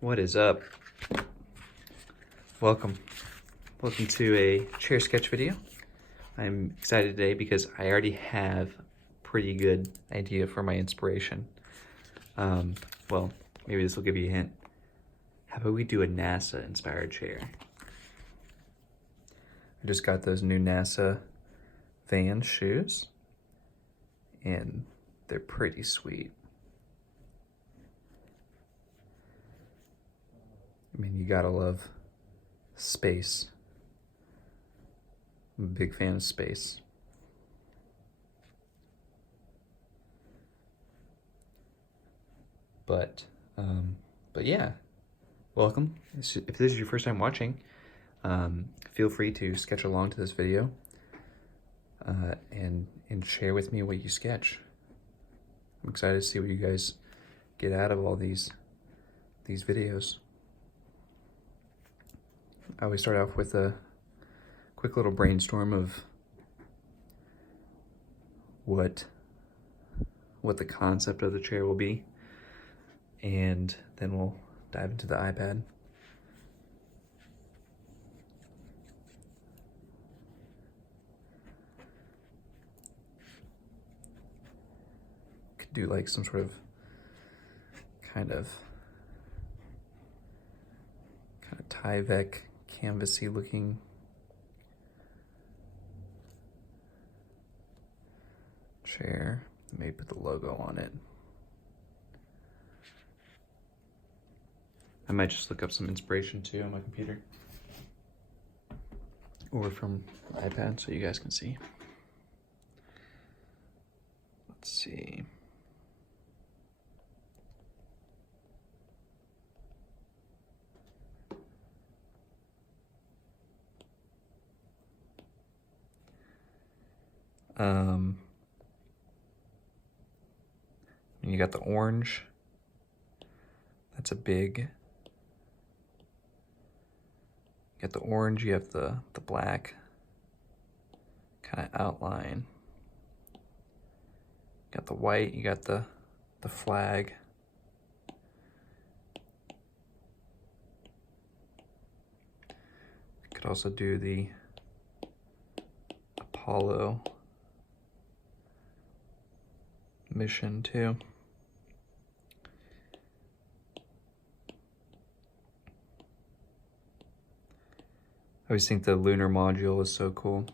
What is up? Welcome to a chair sketch video. I'm excited today because I already have a pretty good idea for my inspiration. Well, maybe this will give you a hint. How about we do a NASA inspired chair? I just got those new NASA Vans shoes and they're pretty sweet. I mean, you gotta love space. I'm a big fan of space. But yeah, welcome. If this is your first time watching, feel free to sketch along to this video and share with me what you sketch. I'm excited to see what you guys get out of all these videos. I always start off with a quick little brainstorm of what the concept of the chair will be, and then we'll dive into the iPad. Could do like some sort of kind of Tyvek canvasy looking chair. Maybe put the logo on it. I might just look up some inspiration too on my computer or from the iPad so you guys can see. Let's see. You got the orange. That's a big. You got the orange, you have the black kind of outline. You got the white, you got the flag. You could also do the Apollo mission too. I always think the lunar module is so cool.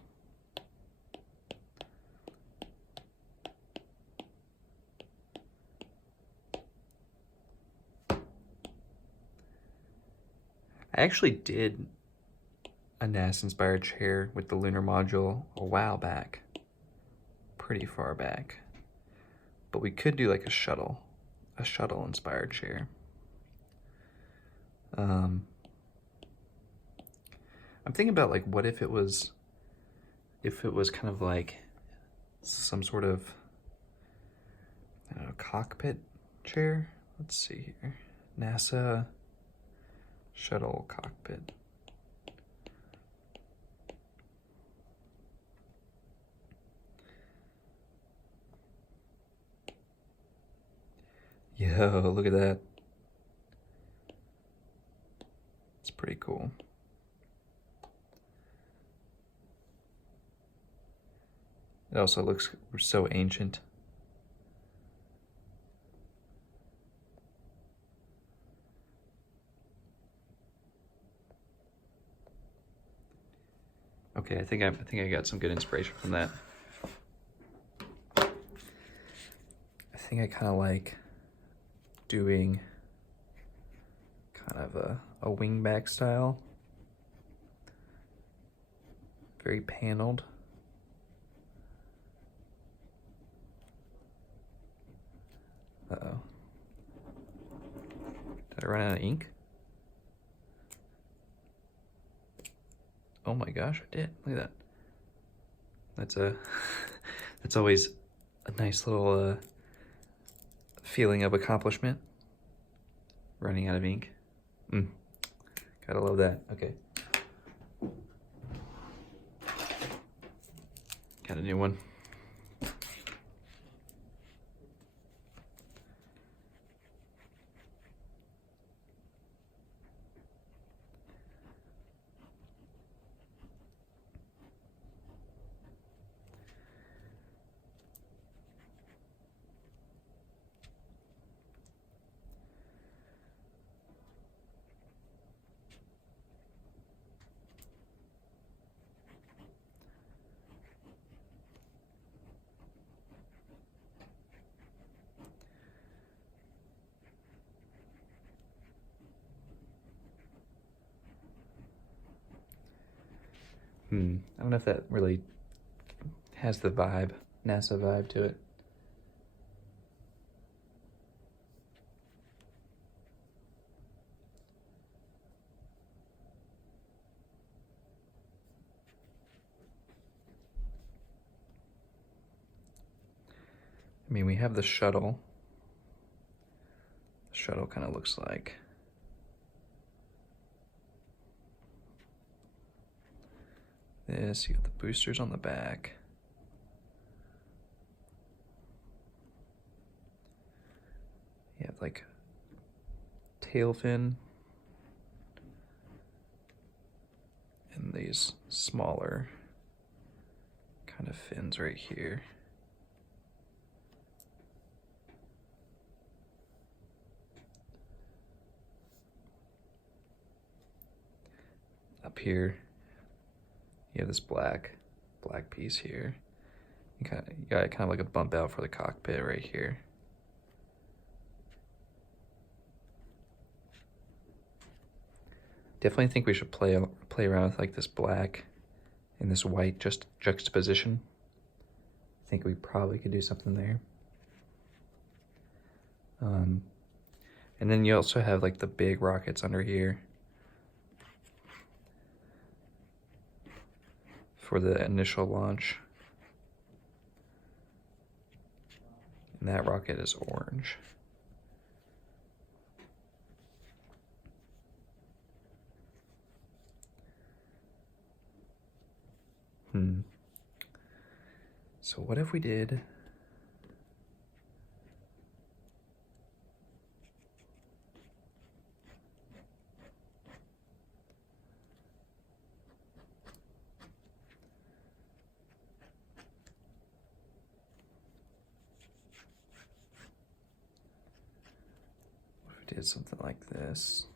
I actually did a NASA-inspired chair with the lunar module a while back, pretty far back. But we could do like a shuttle-inspired chair. I'm thinking about like, what if it was kind of like some sort of, I don't know, cockpit chair? Let's see here. NASA shuttle cockpit. Yo, look at that. It's pretty cool. It also looks so ancient. Okay, I think I got some good inspiration from that. I think I kind of like doing kind of a wingback style. Very paneled. Uh-oh. Did I run out of ink? Oh my gosh, I did. Look at that. That's always a nice little feeling of accomplishment. Running out of ink. Gotta love that. Okay. Got a new one. I don't know if that really has the vibe, NASA vibe to it. I mean, we have the shuttle. The shuttle kind of looks like this. You got the boosters on the back. You have like tail fin and these smaller kind of fins right here. Up here, you have this black piece here. You got kind of like a bump out for the cockpit right here. Definitely think we should play around with like this black and this white just juxtaposition. I think we probably could do something there. And then you also have like the big rockets under here for the initial launch. And that rocket is orange. So what if we did did something like this?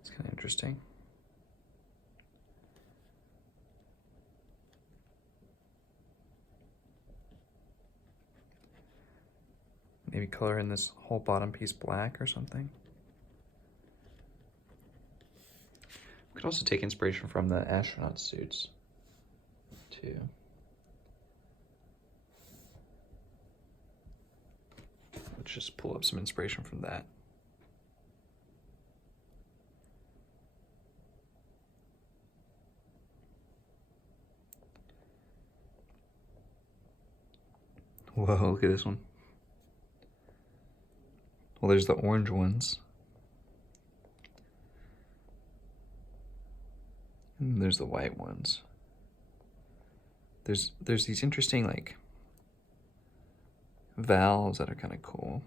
It's kind of interesting. Maybe color in this whole bottom piece black or something. We could also take inspiration from the astronaut suits, too. Let's just pull up some inspiration from that. Whoa, look at this one. Well, there's the orange ones. And there's the white ones. There's these interesting like valves that are kind of cool.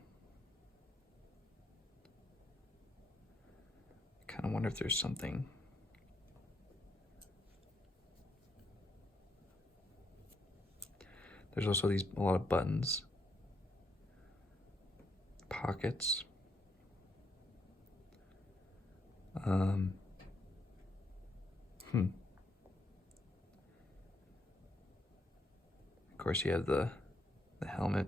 I kind of wonder if there's something. There's also a lot of buttons. Pockets. Of course, you have the helmet.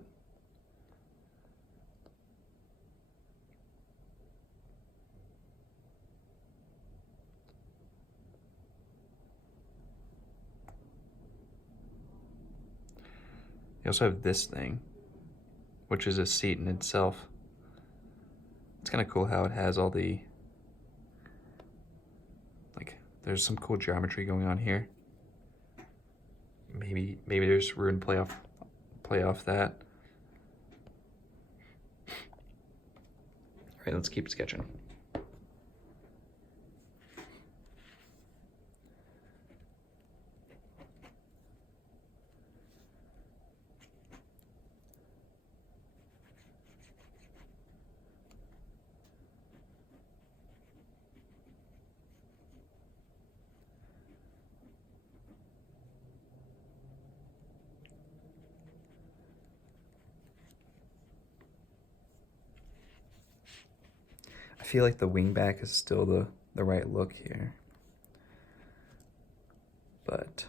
You also have this thing, which is a seat in itself. It's kind of cool how it has all the, like, there's some cool geometry going on here. Maybe there's room to play off that. All right, let's keep sketching. I feel like the wingback is still the right look here. But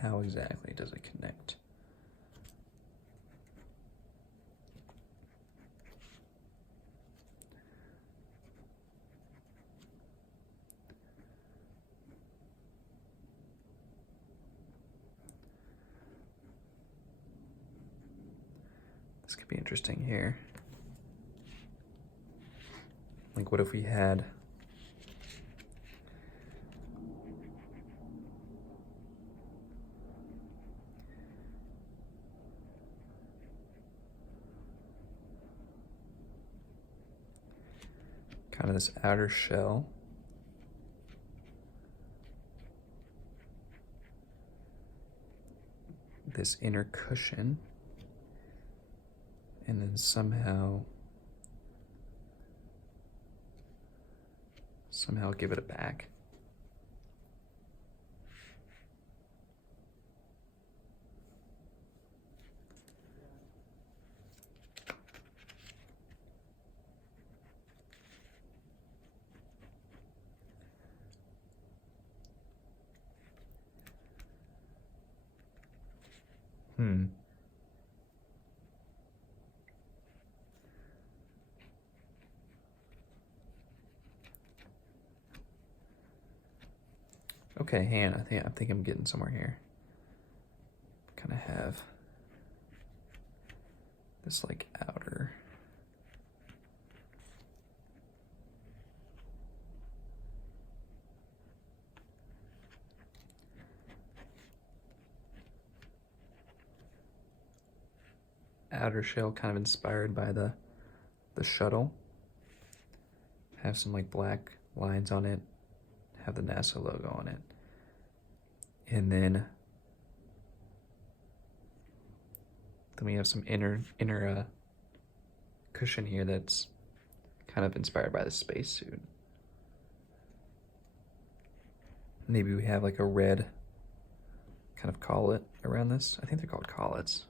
how exactly does it connect? This could be interesting here. Like, what if we had kind of this outer shell, this inner cushion, and then somehow give it a back. Okay, hand. I think I'm getting somewhere here. Kind of have this like outer. Outer shell kind of inspired by the shuttle. Have some like black lines on it. Have the NASA logo on it. And then we have some inner cushion here that's kind of inspired by the spacesuit. Maybe we have like a red kind of collet around this. I think they're called collets.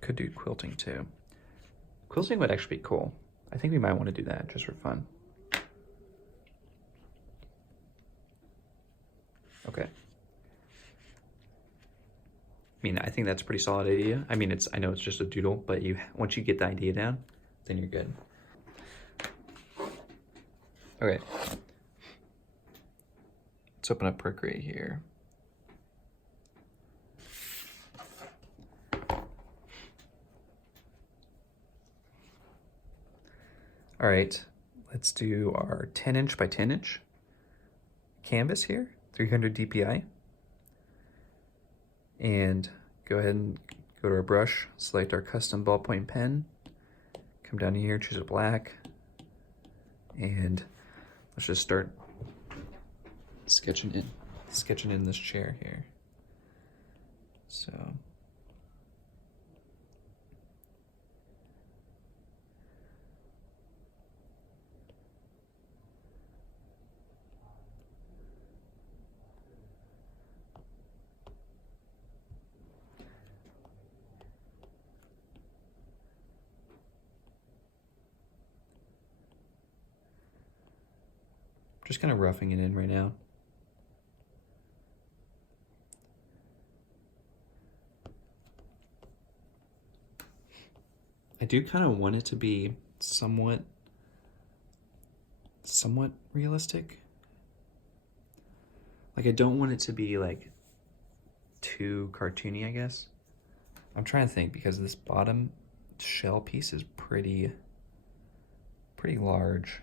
Could do quilting too. Quilting would actually be cool. I think we might want to do that just for fun. Okay. I mean, I think that's a pretty solid idea. I mean, I know it's just a doodle, but once you get the idea down, then you're good. Okay. Let's open up Procreate here. All right, let's do our 10" by 10" canvas here, 300 DPI. And go ahead and go to our brush, select our custom ballpoint pen, come down here, choose a black, and let's just start sketching in this chair here. So just kind of roughing it in right now. I do kind of want it to be somewhat realistic. Like, I don't want it to be like too cartoony, I guess. I'm trying to think, because this bottom shell piece is pretty large.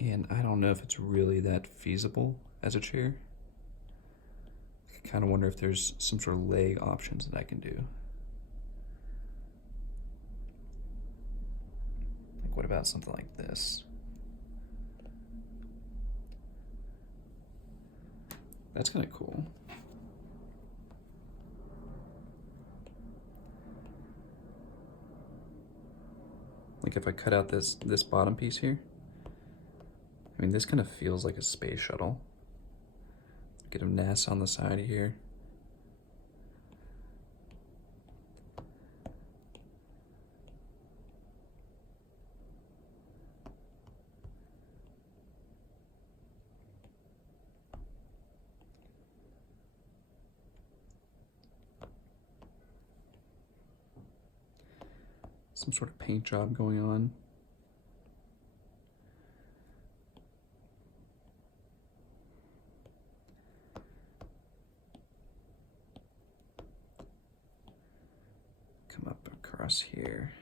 And I don't know if it's really that feasible as a chair. I kind of wonder if there's some sort of leg options that I can do. Like, what about something like this? That's kind of cool. Like if I cut out this bottom piece here, I mean, this kind of feels like a space shuttle. Get a NASA on the side here. Some sort of paint job going on. Come up across here.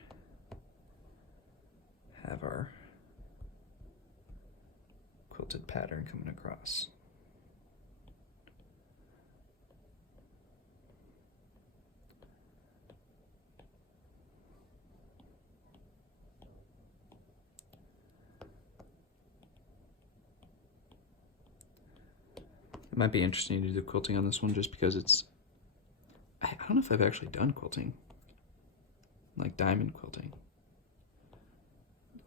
Have our quilted pattern coming across. It might be interesting to do the quilting on this one just because it's, I don't know if I've actually done quilting, like diamond quilting.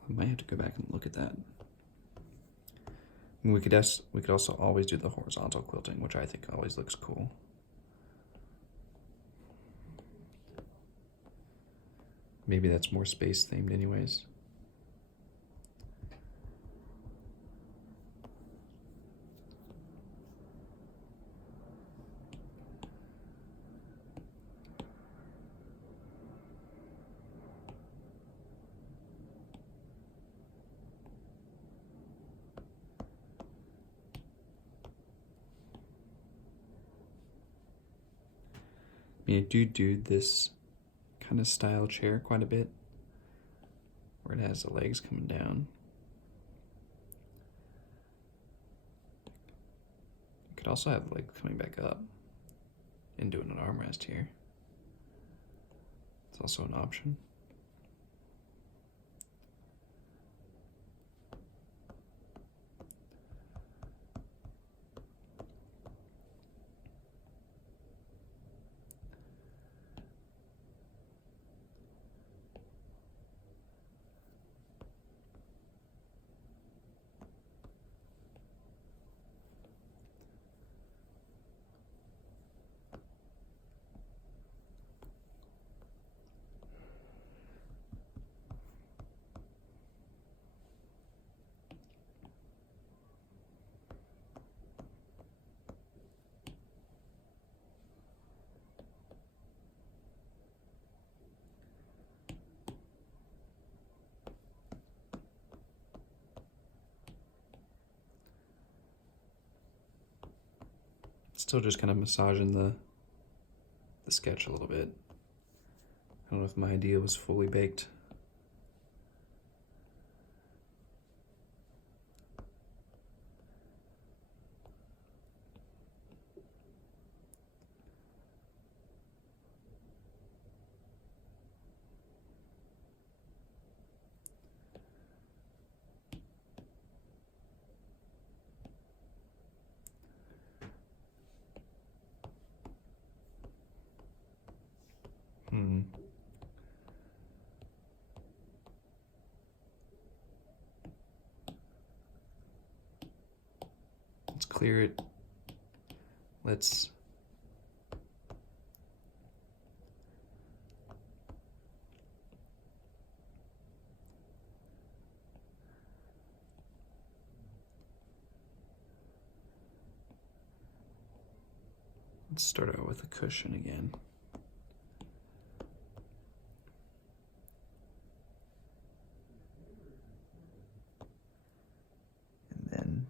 I might have to go back and look at that. And we could also always do the horizontal quilting, which I think always looks cool. Maybe that's more space themed anyways. I mean, I do this kind of style chair quite a bit, where it has the legs coming down. You could also have the legs coming back up and doing an armrest here. It's also an option. Still just kind of massaging the sketch a little bit. I don't know if my idea was fully baked. Let's clear it. Let's start out with a cushion again. And then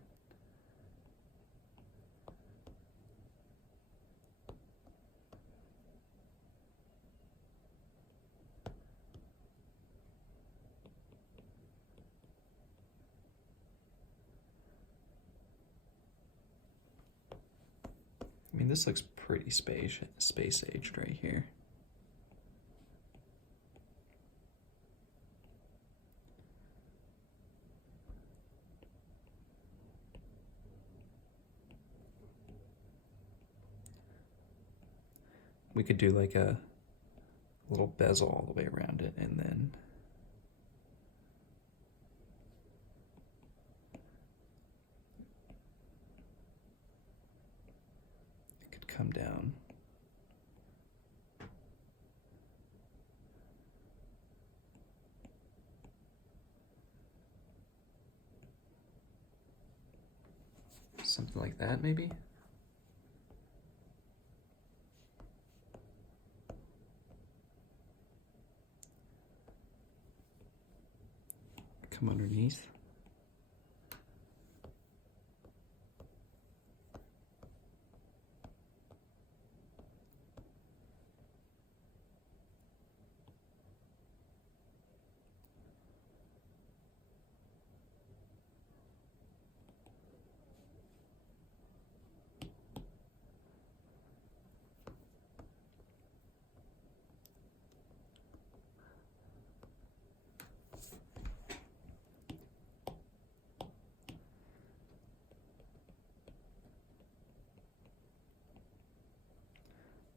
I mean, this looks pretty space aged right here. We could do like a little bezel all the way around it and then come down. Something like that, maybe? Come underneath.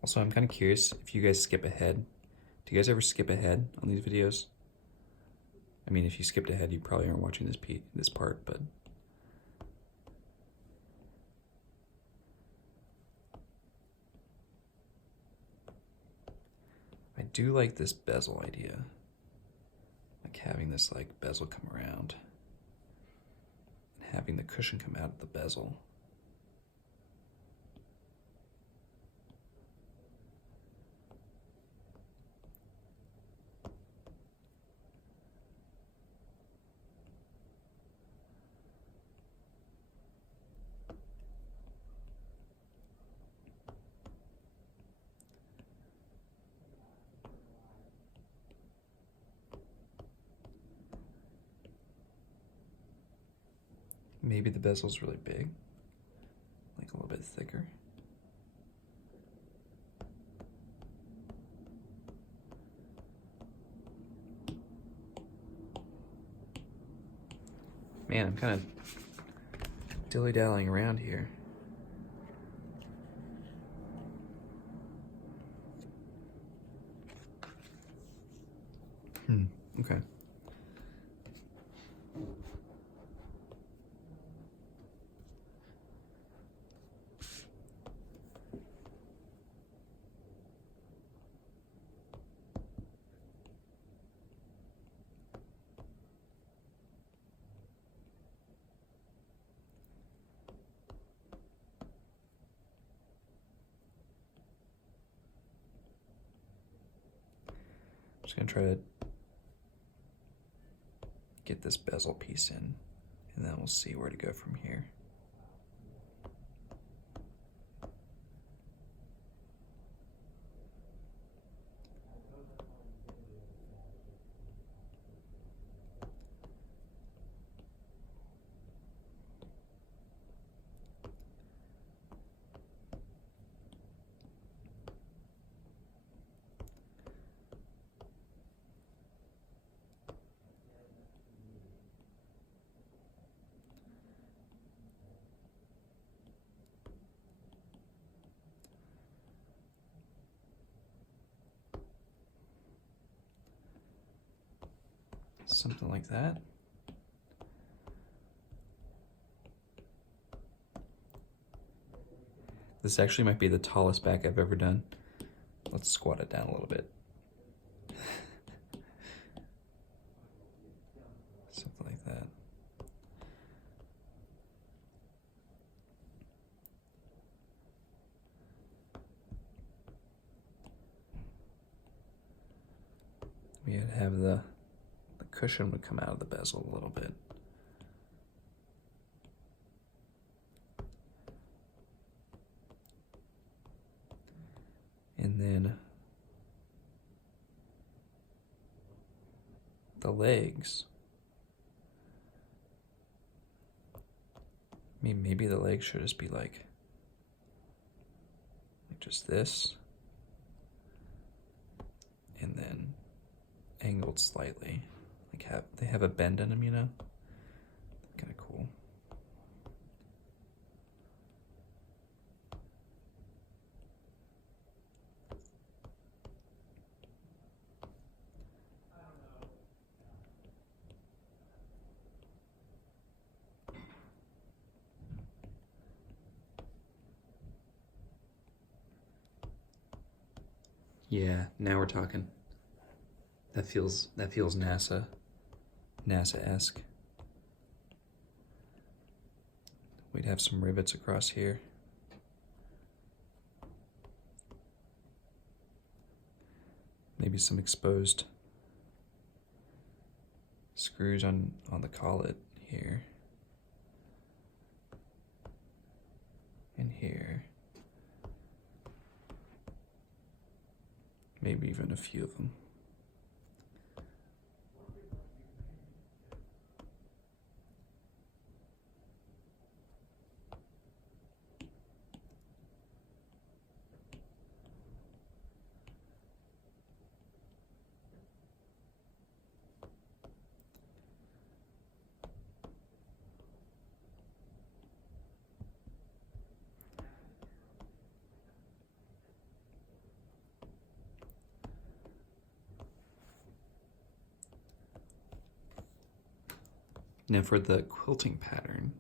Also, I'm kind of curious if you guys skip ahead. Do you guys ever skip ahead on these videos? I mean, if you skipped ahead, you probably aren't watching this part, but I do like this bezel idea. Like having this like bezel come around and having the cushion come out of the bezel. Maybe the bezel's really big, like a little bit thicker. Man, I'm kind of dilly-dallying around here. Okay. Just gonna try to get this bezel piece in, and then we'll see where to go from here. Something like that. This actually might be the tallest back I've ever done. Let's squat it down a little bit. Something like that. We have the cushion would come out of the bezel a little bit. And then the legs. I mean, maybe the legs should just be like just this. And then angled slightly. Like they have a bend in them, you know? Kind of cool. Yeah, now we're talking. That feels NASA-esque. We'd have some rivets across here. Maybe some exposed screws on the collet here. And here. Maybe even a few of them. Now for the quilting pattern,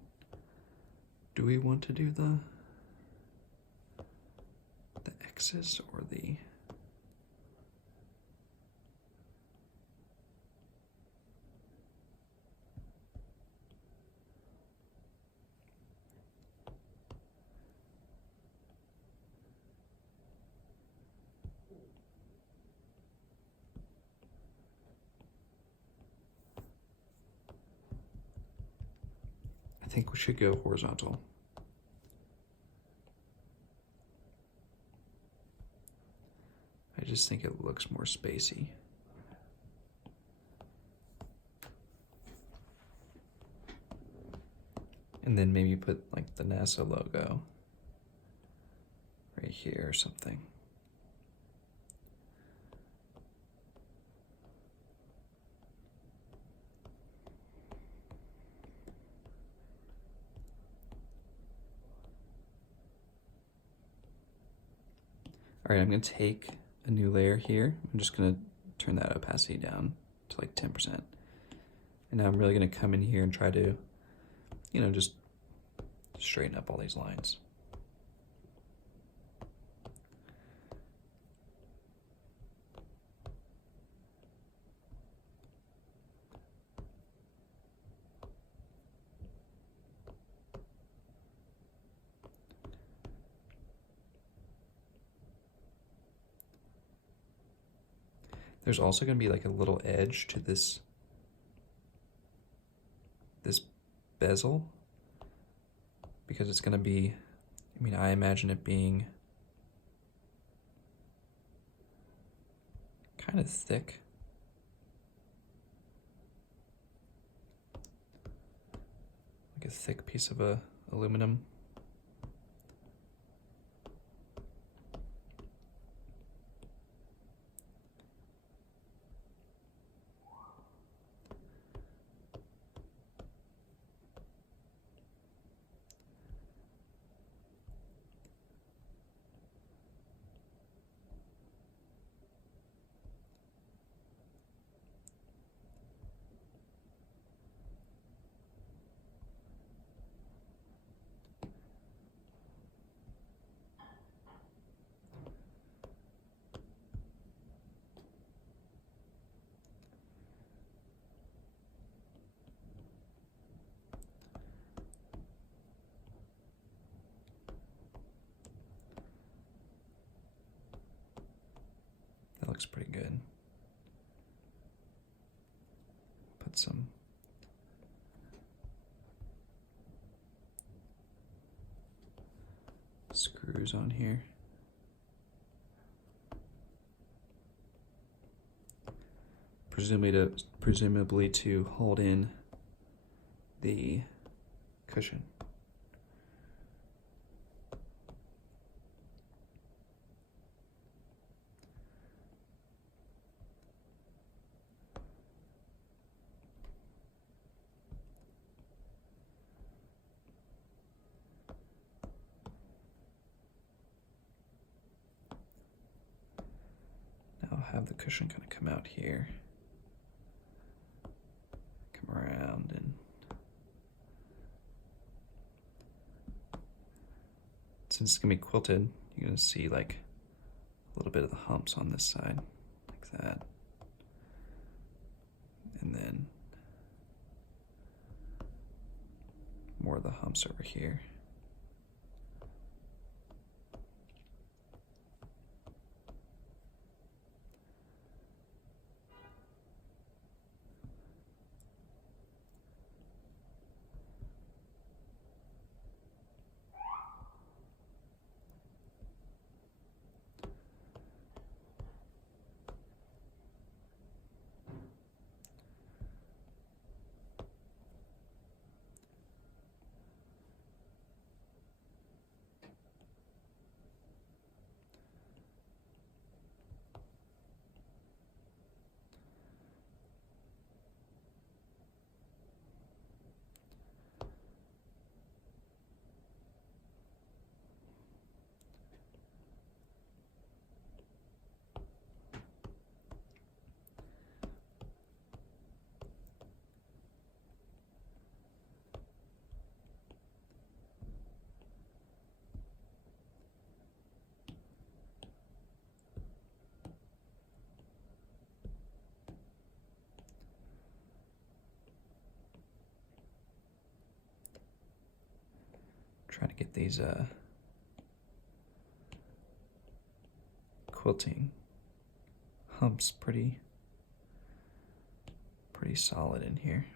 do we want to do the X's or the... I think we should go horizontal. I just think it looks more spacey. And then maybe put like the NASA logo right here or something. All right, I'm gonna take a new layer here. I'm just gonna turn that opacity down to like 10%. And now I'm really gonna come in here and try to, you know, just straighten up all these lines. There's also going to be like a little edge to this bezel, because it's going to be, I mean, I imagine it being kind of thick. Like a thick piece of aluminum. That looks pretty good. Put some screws on here. Presumably to hold in the cushion. Now I'll have the cushion kind of come out here. Come around and since it's gonna be quilted, you're gonna see like little bit of the humps on this side, like that. And then more of the humps over here. Trying to get these quilting humps pretty solid in here.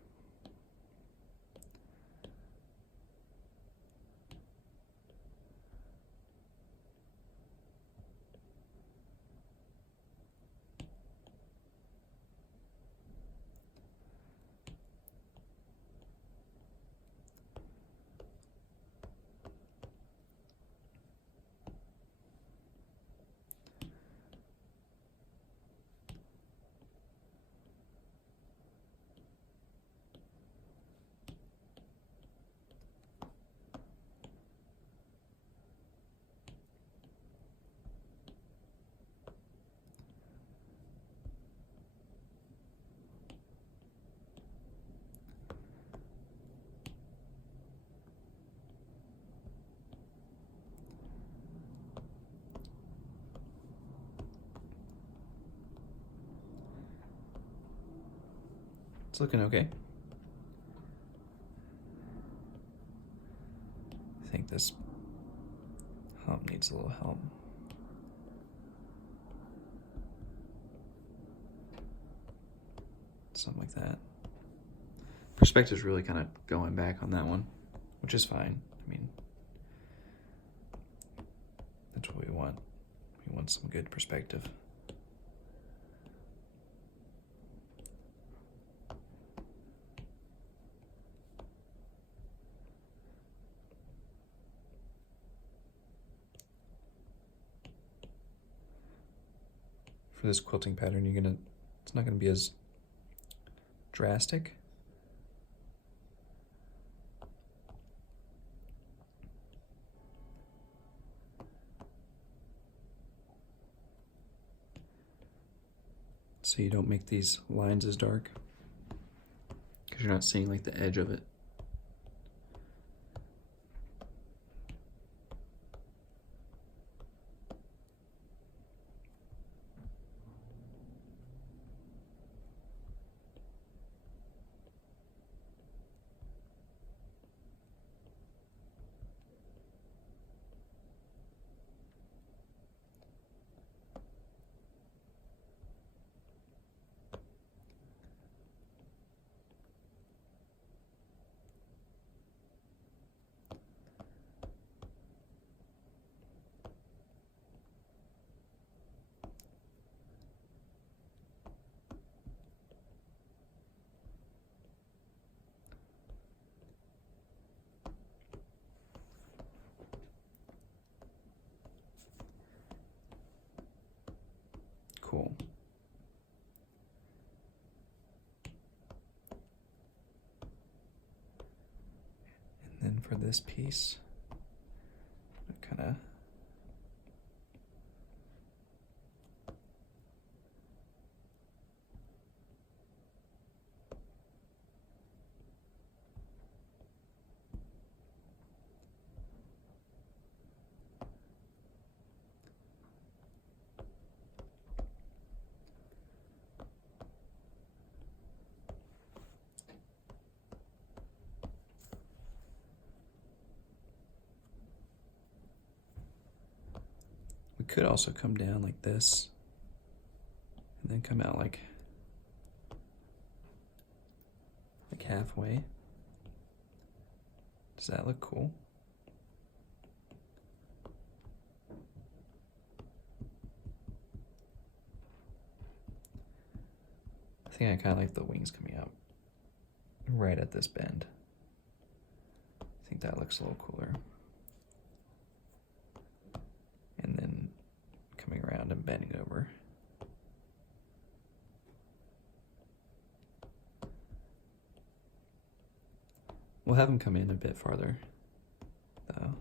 It's looking okay. I think this hump needs a little help. Something like that. Perspective's really kind of going back on that one, which is fine. I mean, that's what we want. We want some good perspective. For this quilting pattern, it's not gonna be as drastic. So you don't make these lines as dark, because you're not seeing like the edge of it. Cool. And then for this piece, kind of it could also come down like this and then come out like halfway. Does that look cool? I think I kind of like the wings coming out right at this bend. I think that looks a little cooler. And then coming around and bending over. We'll have them come in a bit farther, though.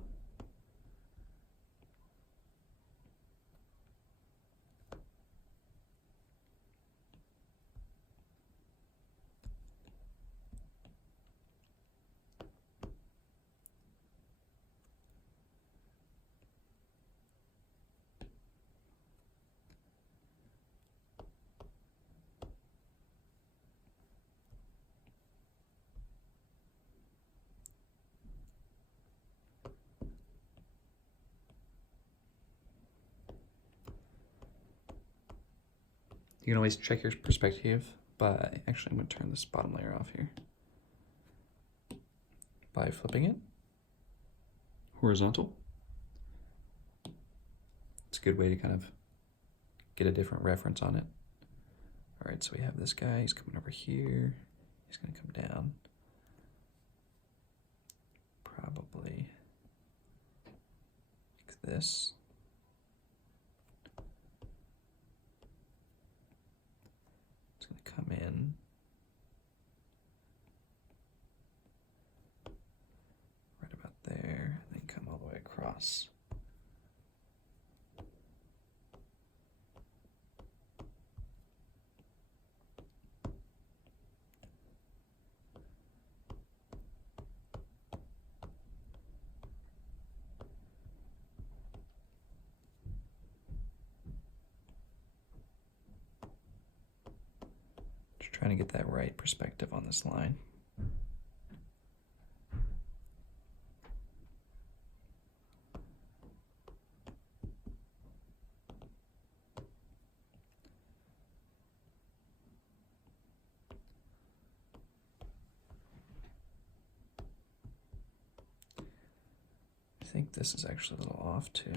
You can always check your perspective by, actually I'm going to turn this bottom layer off here, by flipping it horizontal. It's a good way to kind of get a different reference on it. All right, so we have this guy, he's coming over here, he's going to come down. Probably like this. It's going to come in. Right about there, and then come all the way across. Just trying to get that right perspective on this line. I think this is actually a little off too.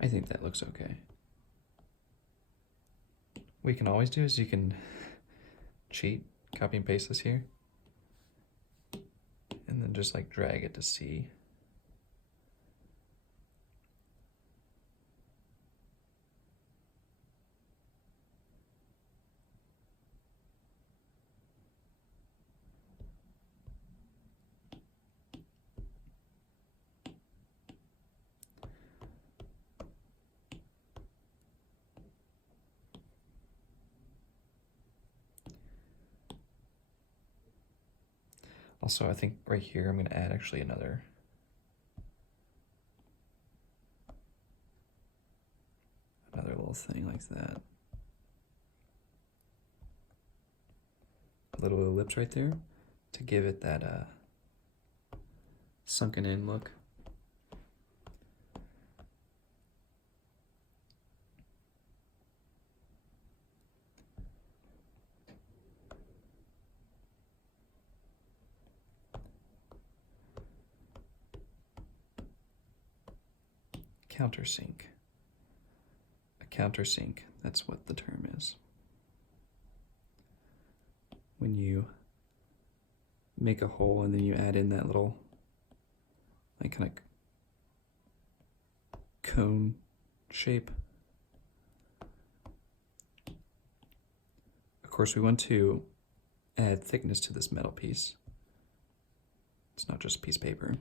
I think that looks okay. What you can always do is you can cheat, copy and paste this here, and then just like drag it to C. Also, I think right here I'm going to add actually another little thing like that. A little ellipse right there to give it that sunken in look. Countersink. A countersink, that's what the term is. When you make a hole and then you add in that little like kind of cone shape. Of course, we want to add thickness to this metal piece. It's not just a piece of paper.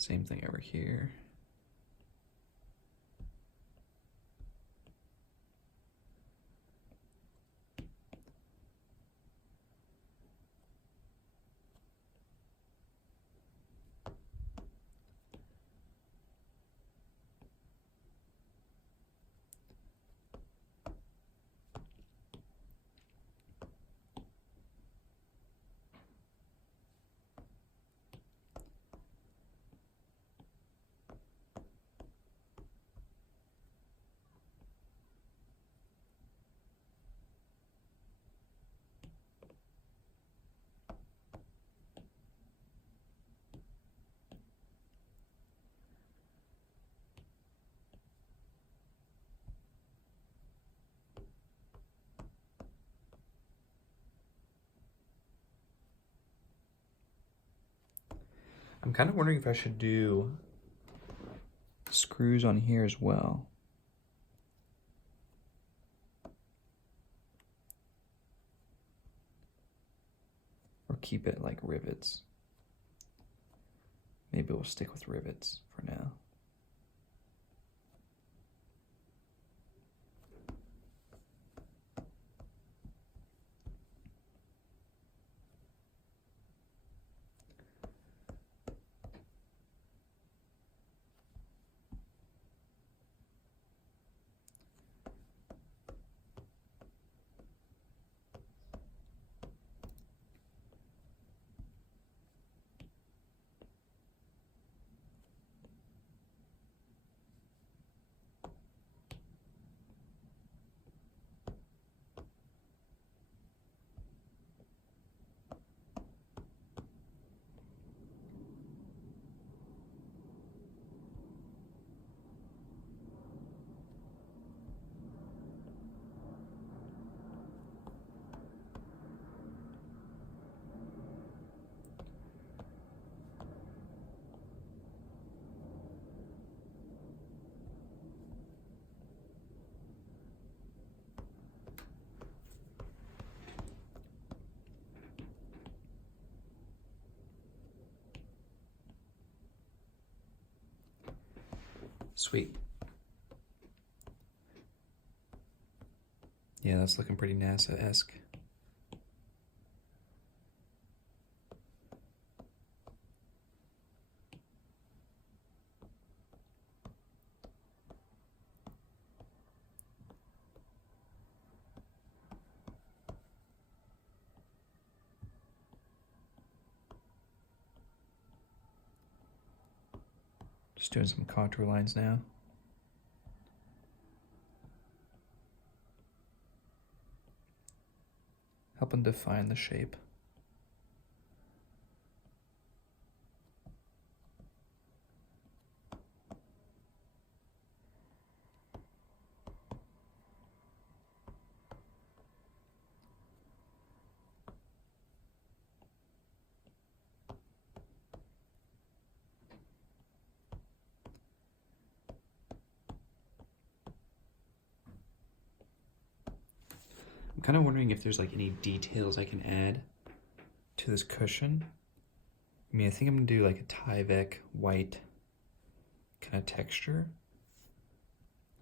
Same thing over here. I'm kind of wondering if I should do screws on here as well. Or keep it like rivets. Maybe we'll stick with rivets for now. Sweet. Yeah, that's looking pretty NASA-esque. Just doing some contour lines now. Helping define the shape. I'm kind of wondering if there's like any details I can add to this cushion. I mean, I think I'm gonna do like a Tyvek white kind of texture,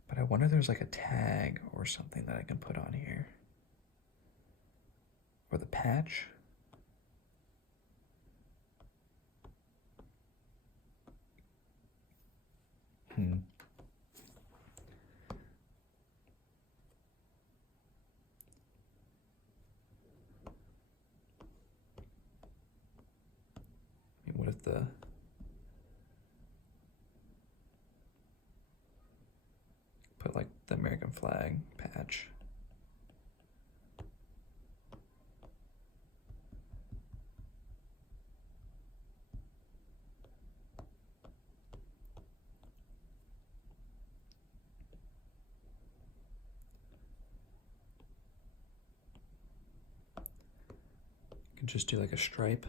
but I wonder if there's like a tag or something that I can put on here. Or the patch. What if the put like the American flag patch? You can just do like a stripe.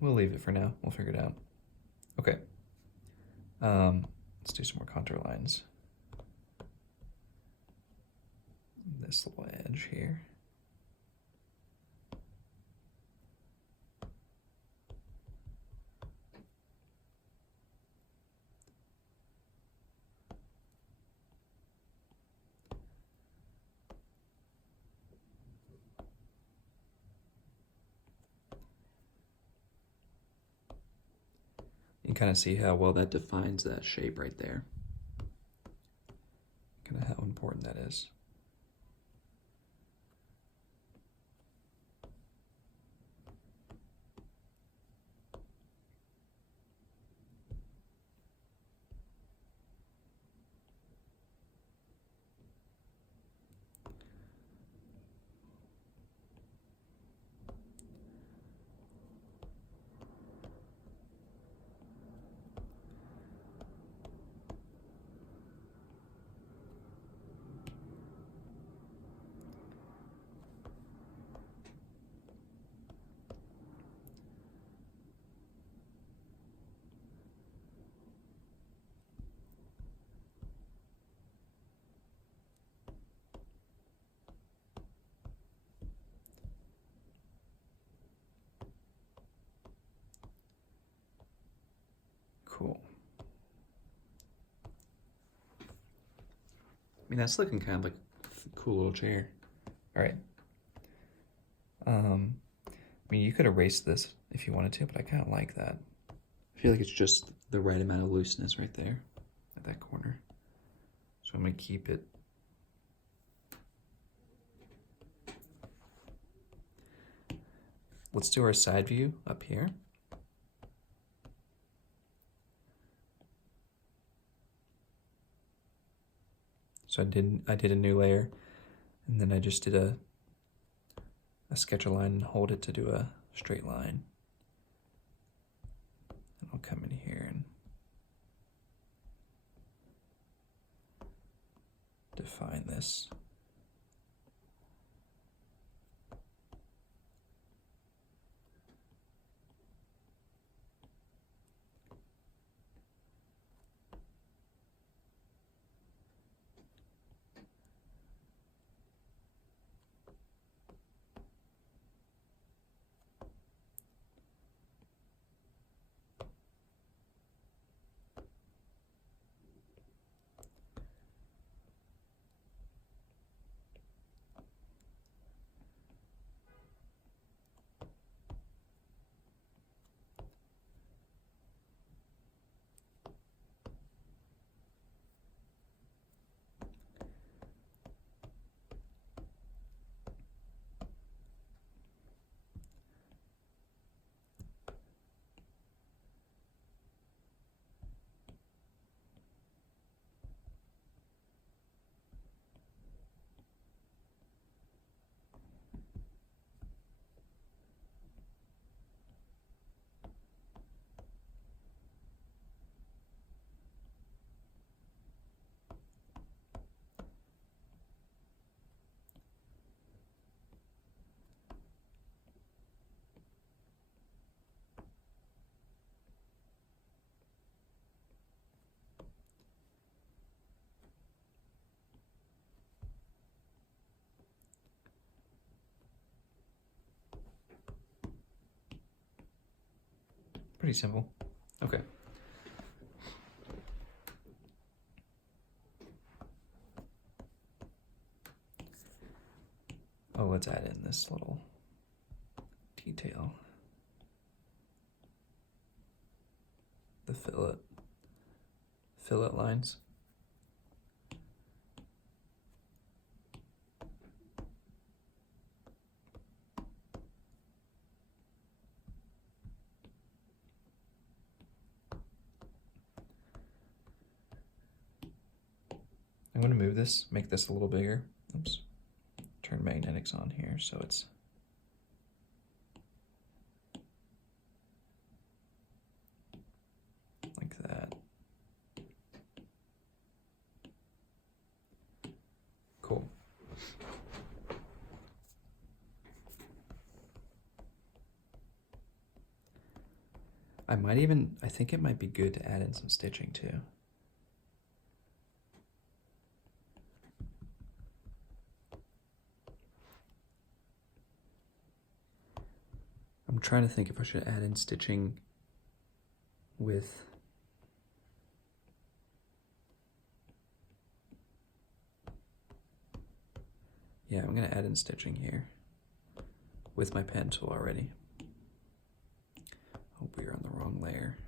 we'll leave it for now. We'll figure it out. Okay. Let's do some more contour lines. This little edge here. You can kind of see how well that defines that shape right there. Kind of how important that is. Cool. I mean, that's looking kind of like a cool little chair. All right. I mean, you could erase this if you wanted to, but I kind of like that. I feel like it's just the right amount of looseness right there at that corner. So I'm going to keep it. Let's do our side view up here. So I did a new layer, and then I just did a sketch a line and hold it to do a straight line. And I'll come in here and define this. Pretty simple. Okay. Oh, let's add in this little detail. The fillet lines. I'm going to move this, make this a little bigger. Oops. Turn magnetics on here so it's like that. Cool. I think it might be good to add in some stitching too. I'm trying to think if I should add in stitching with yeah, I'm gonna add in stitching here with my pen tool already. Hope we are on the wrong layer.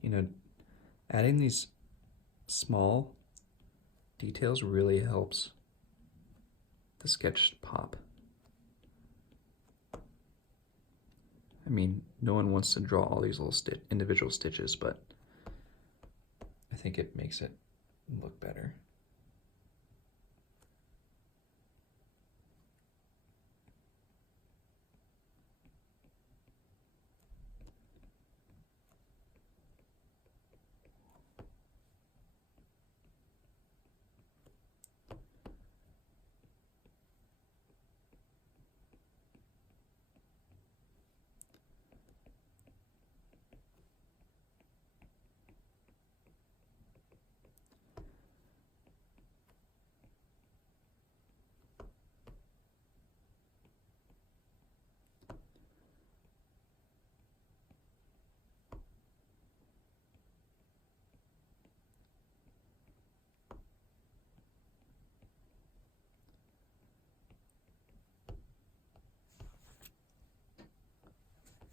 You know, adding these small details really helps the sketch pop. I mean, no one wants to draw all these little individual stitches, but I think it makes it look better.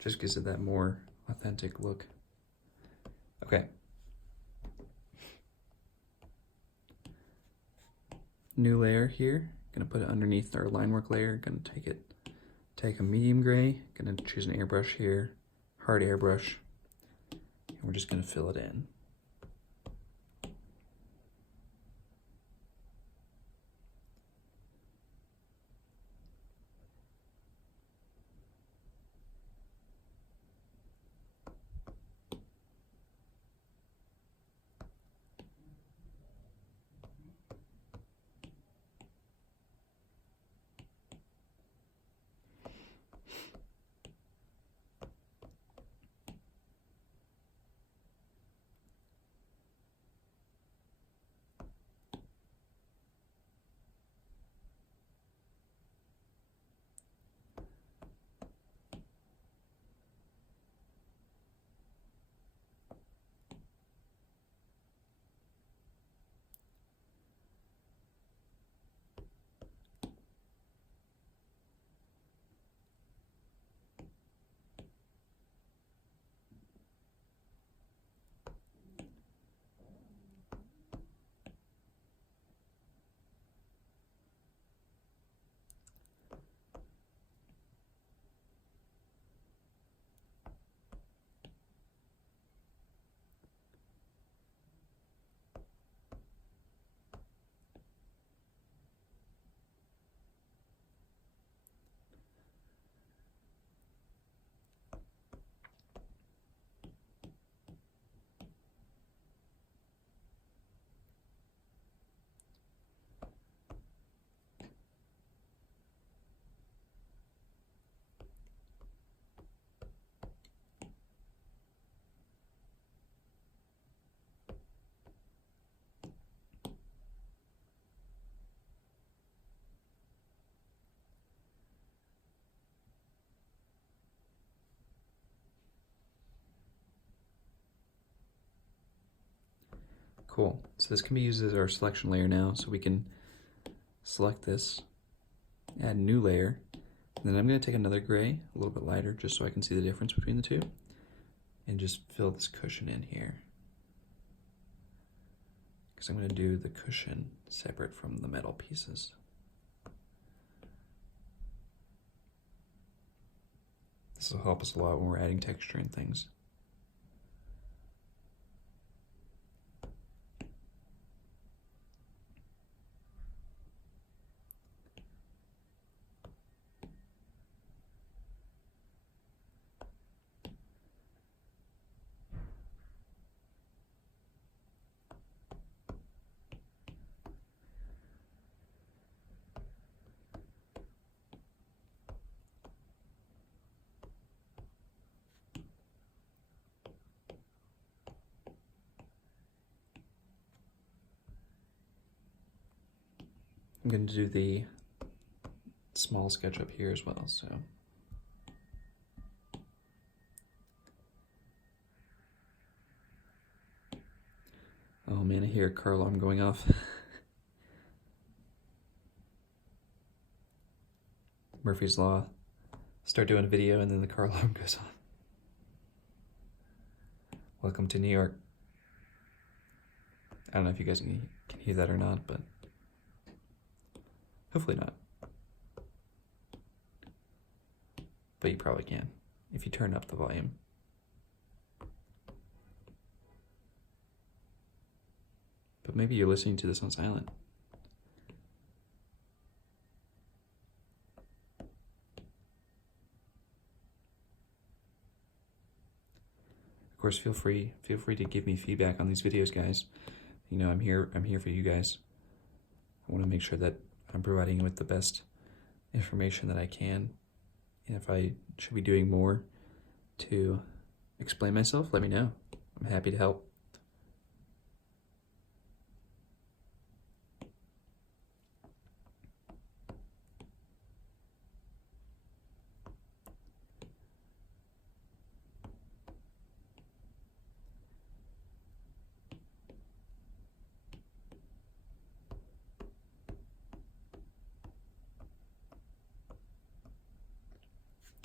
Just gives it that more authentic look. Okay. New layer here. Gonna put it underneath our line work layer. Gonna take a medium gray. Gonna choose an airbrush here, hard airbrush, and we're just gonna fill it in. Cool. So this can be used as our selection layer now. So we can select this, add new layer, and then I'm going to take another gray, a little bit lighter, just so I can see the difference between the two, and just fill this cushion in here. Because I'm going to do the cushion separate from the metal pieces. This will help us a lot when we're adding texture and things. I'm going to do the small sketch up here as well, so. Oh man, I hear a car alarm going off. Murphy's Law. Start doing a video and then the car alarm goes off. Welcome to New York. I don't know if you guys can hear that or not, but hopefully not. But you probably can if you turn up the volume. But maybe you're listening to this on silent. Of course, feel free to give me feedback on these videos, guys. You know, I'm here for you guys. I want to make sure that I'm providing you with the best information that I can. And if I should be doing more to explain myself, let me know. I'm happy to help.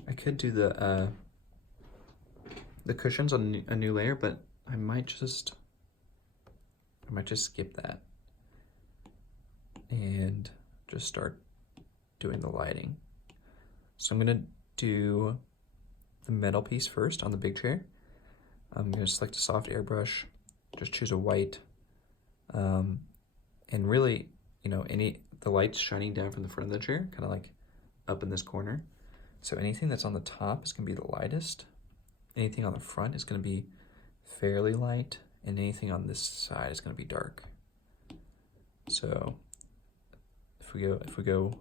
I could do the cushions on a new layer, but I might just skip that and just start doing the lighting. So I'm gonna do the metal piece first on the big chair. I'm gonna select a soft airbrush, just choose a white, and really, you know, the light's shining down from the front of the chair, kind of like up in this corner. So anything that's on the top is going to be the lightest. Anything on the front is going to be fairly light, and anything on this side is going to be dark. So if we go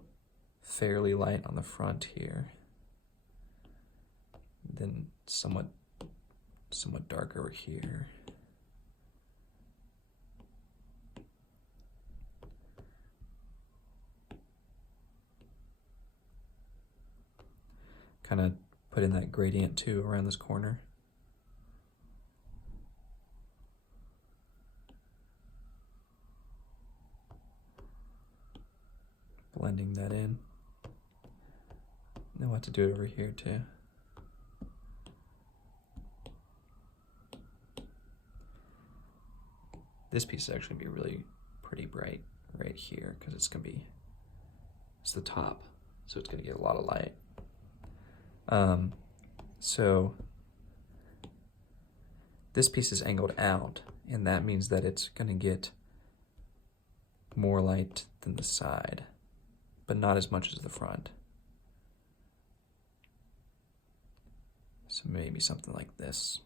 fairly light on the front here, then somewhat dark over here. Kind of put in that gradient too around this corner. Blending that in. Then we'll have to do it over here too. This piece is actually gonna be really pretty bright right here because it's the top, so it's gonna get a lot of light. So this piece is angled out, and that means that it's going to get more light than the side, but not as much as the front. So maybe something like this.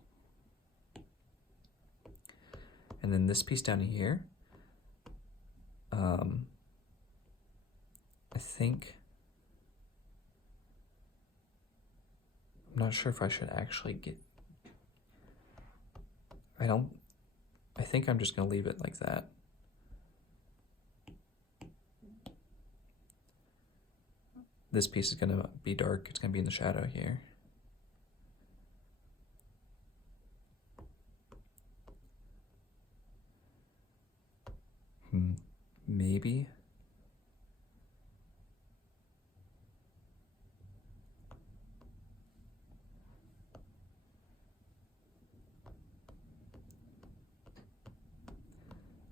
And then this piece down here, I think, I'm not sure if I should actually I think I'm just going to leave it like that. This piece is going to be dark. It's going to be in the shadow here. Maybe.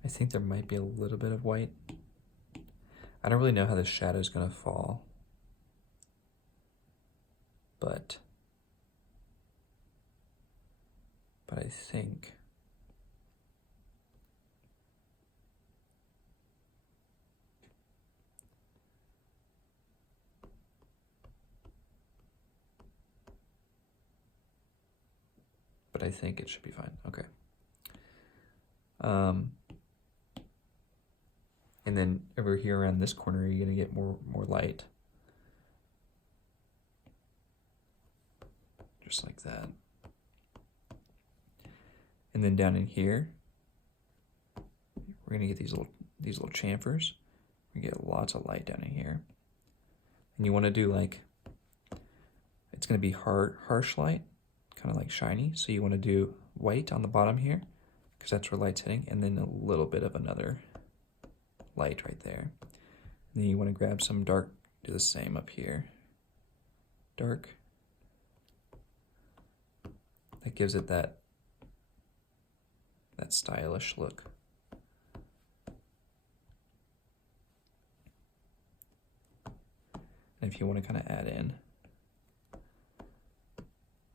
I think there might be a little bit of white. I don't really know how the shadow is going to fall, but I think it should be fine. Okay. And then over here around this corner, you're gonna get more light. Just like that. And then down in here, we're gonna get these little chamfers. We're You get lots of light down in here. And you want to do like, it's going to be harsh light, kind of like shiny. So you want to do white on the bottom here, because that's where light's hitting, and then a little bit of another light right there. And then you want to grab some dark, do the same up here. Dark. That gives it that stylish look. And if you want to kind of add in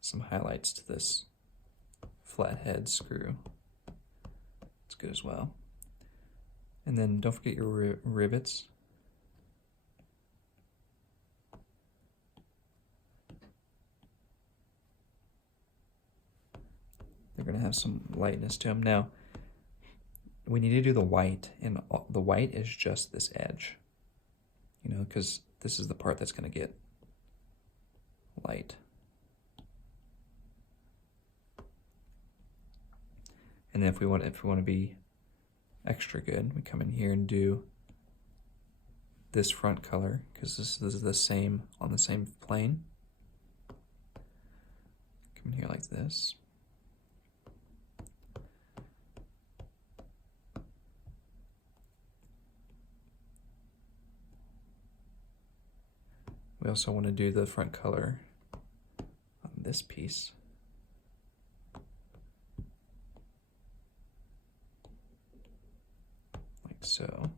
some highlights to this flathead screw, it's good as well. And then don't forget your rivets. They're going to have some lightness to them. Now, we need to do the white, and the white is just this edge, you know, because this is the part that's going to get light. And then if we want to be extra good, we come in here and do this front color, because this is the same on the same plane. Come in here like this. We also want to do the front color on this piece. Like so.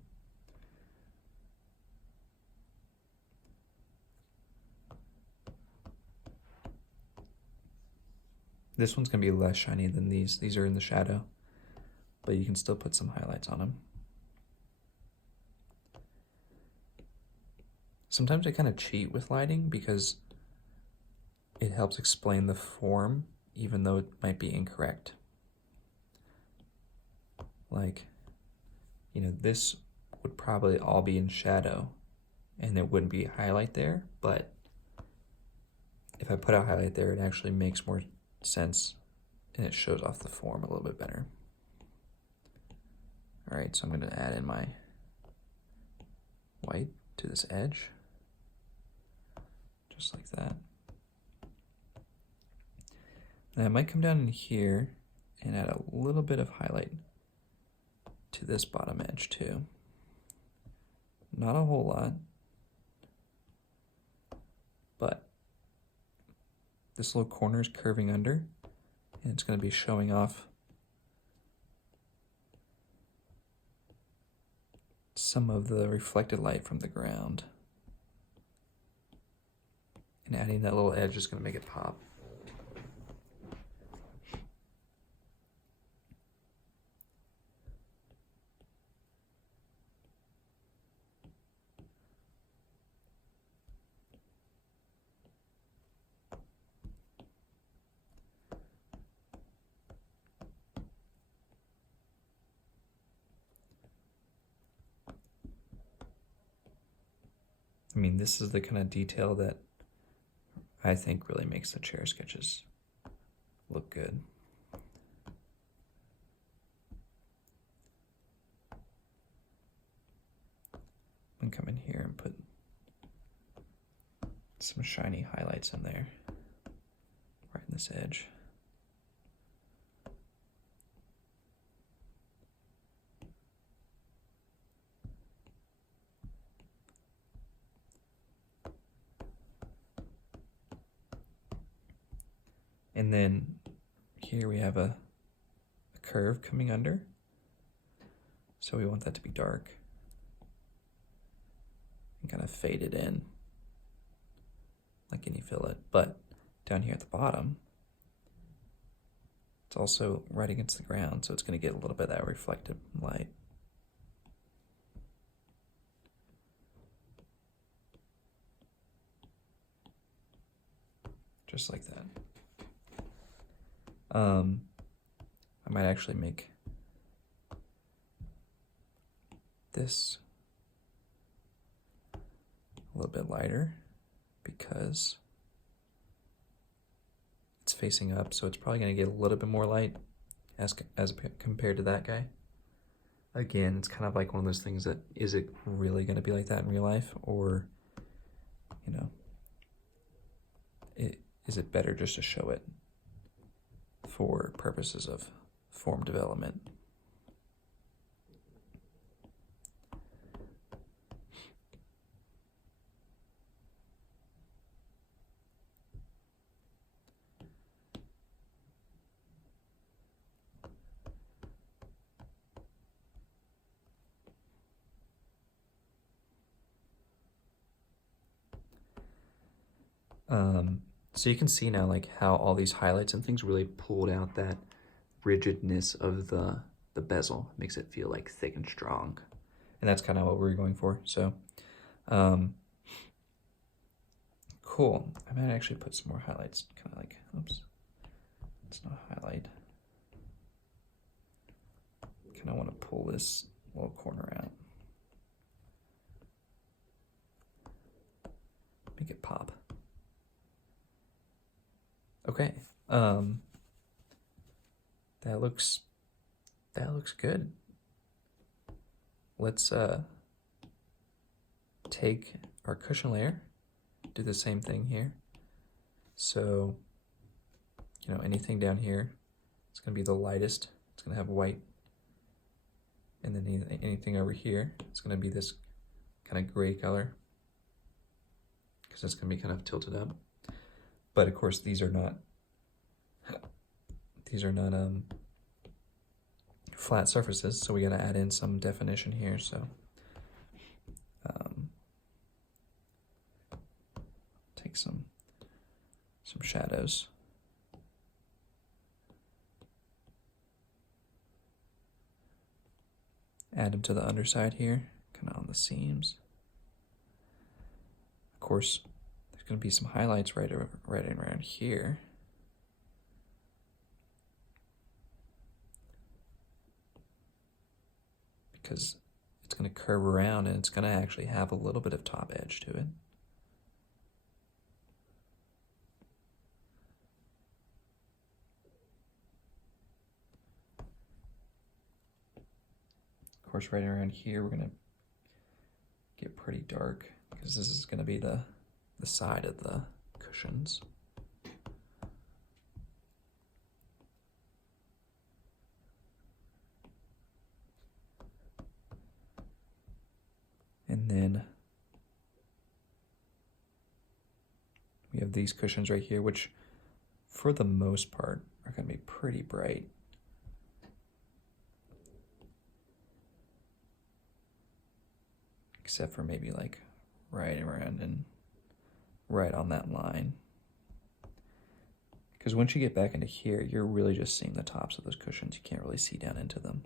This one's going to be less shiny than these. These are in the shadow, but you can still put some highlights on them. Sometimes I kind of cheat with lighting because it helps explain the form, even though it might be incorrect. Like, you know, this would probably all be in shadow and there wouldn't be a highlight there, but if I put a highlight there, it actually makes more sense and it shows off the form a little bit better. All right, so I'm going to add in my white to this edge. Just like that. And I might come down in here and add a little bit of highlight to this bottom edge too. Not a whole lot, but this little corner is curving under and it's going to be showing off some of the reflected light from the ground. And adding that little edge is going to make it pop. I mean, this is the kind of detail that I think really makes the chair sketches look good. And come in here and put some shiny highlights in there, right in this edge. And then here we have a curve coming under. So we want that to be dark and kind of fade it in like any fillet. But down here at the bottom, it's also right against the ground, so it's going to get a little bit of that reflected light. Just like that. I might actually make this a little bit lighter because it's facing up, so it's probably going to get a little bit more light as compared to that guy. Again, it's kind of like one of those things that, is it really going to be like that in real life? Or, you know, is it better just to show it for purposes of form development? So you can see now like how all these highlights and things really pulled out that rigidness of the bezel. It makes it feel like thick and strong. And that's kind of what we were going for. So cool. I might actually put some more highlights, kind of like, oops, it's not highlight. Kind of want to pull this little corner out. Make it pop. Okay. That looks good. Let's take our cushion layer, do the same thing here. So, you know, anything down here, it's gonna be the lightest. It's gonna have white. And then anything over here, it's gonna be this kind of gray color, because it's gonna be kind of tilted up. But of course, these are not flat surfaces, so we gotta add in some definition here. So take some shadows. Add them to the underside here, kind of on the seams. Of course, there's going to be some highlights right around here. Because it's going to curve around and it's going to actually have a little bit of top edge to it. Of course, right around here, we're going to get pretty dark because this is going to be the side of the cushions. And then we have these cushions right here, which for the most part are going to be pretty bright. Except for maybe like right around and right on that line. Because once you get back into here, you're really just seeing the tops of those cushions. You can't really see down into them.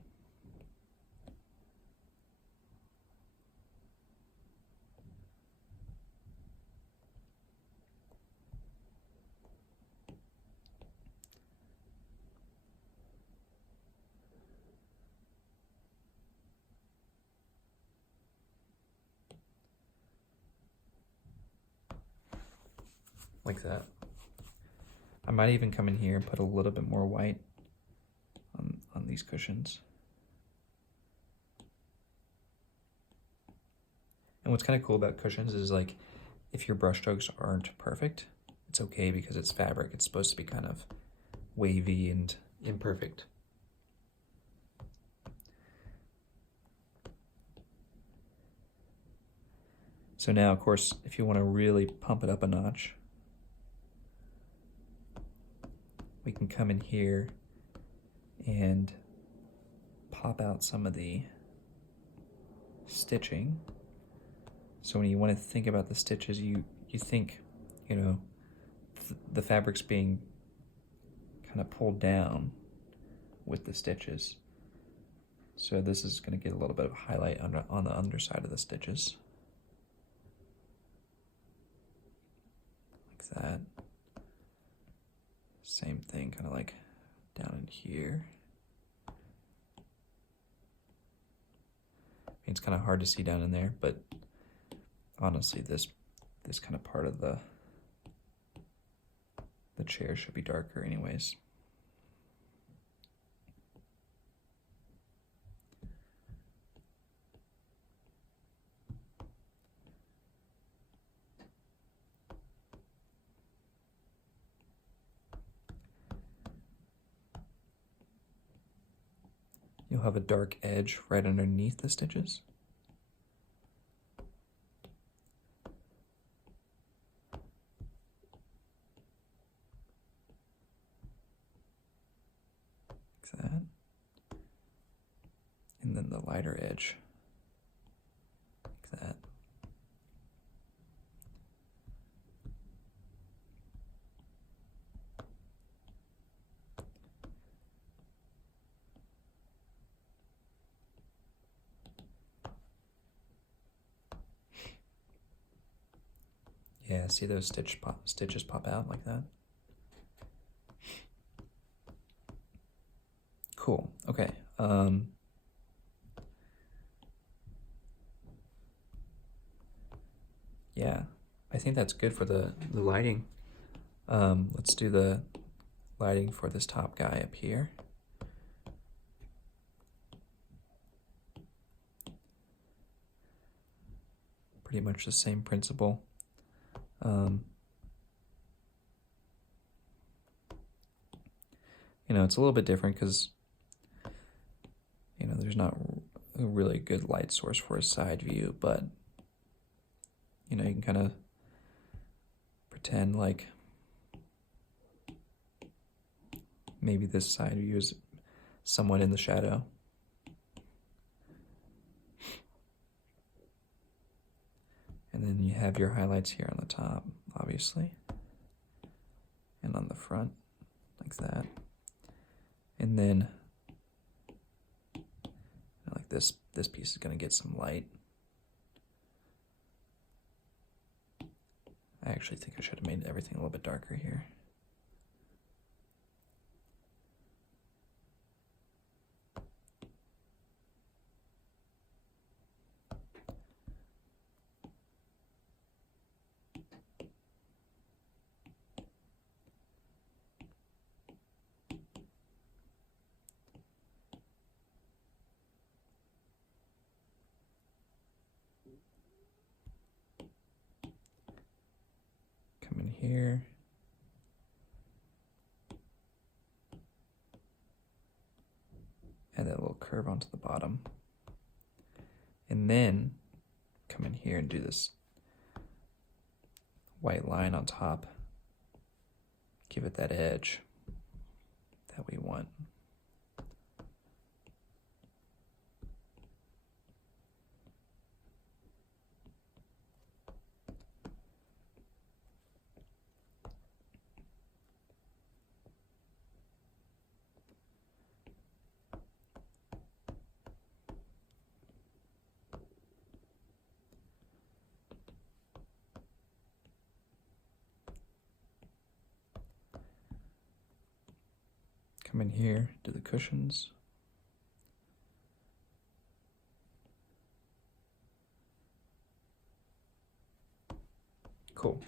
Like that. I might even come in here and put a little bit more white on these cushions. And what's kind of cool about cushions is like, if your brush strokes aren't perfect, it's okay because it's fabric. It's supposed to be kind of wavy and imperfect. So now, of course, if you want to really pump it up a notch, we can come in here and pop out some of the stitching. So when you want to think about the stitches, you think, you know, the fabric's being kind of pulled down with the stitches. So this is going to get a little bit of highlight on the underside of the stitches. Like that. Same thing, kind of like down in here. I mean, it's kind of hard to see down in there, but honestly, this kind of part of the chair should be darker anyways. you'll have a dark edge right underneath the stitches. Like that. And then the lighter edge, like that. Yeah, see those stitches pop out like that? Cool, okay. Yeah, I think that's good for the lighting. Let's do the lighting for this top guy up here. Pretty much the same principle. You know, it's a little bit different because, you know, there's not a really good light source for a side view, but, you know, you can kind of pretend like maybe this side view is somewhat in the shadow. And then you have your highlights here on the top, obviously, and on the front, like that. And then, like this piece is going to get some light. I actually think I should have made everything a little bit darker here. Come in here. Add that little curve onto the bottom. And then come in here and do this white line on top. Give it that edge that we want. Come in here, do the cushions. Cool.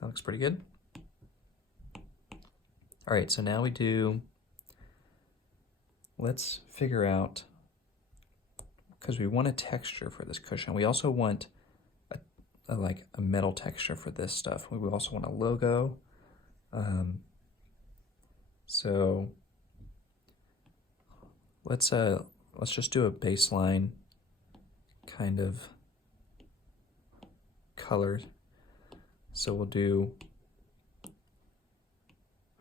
That looks pretty good. All right, so now let's figure out, because we want a texture for this cushion. We also want like a metal texture for this stuff. We also want a logo. So let's just do a baseline kind of color. So we'll do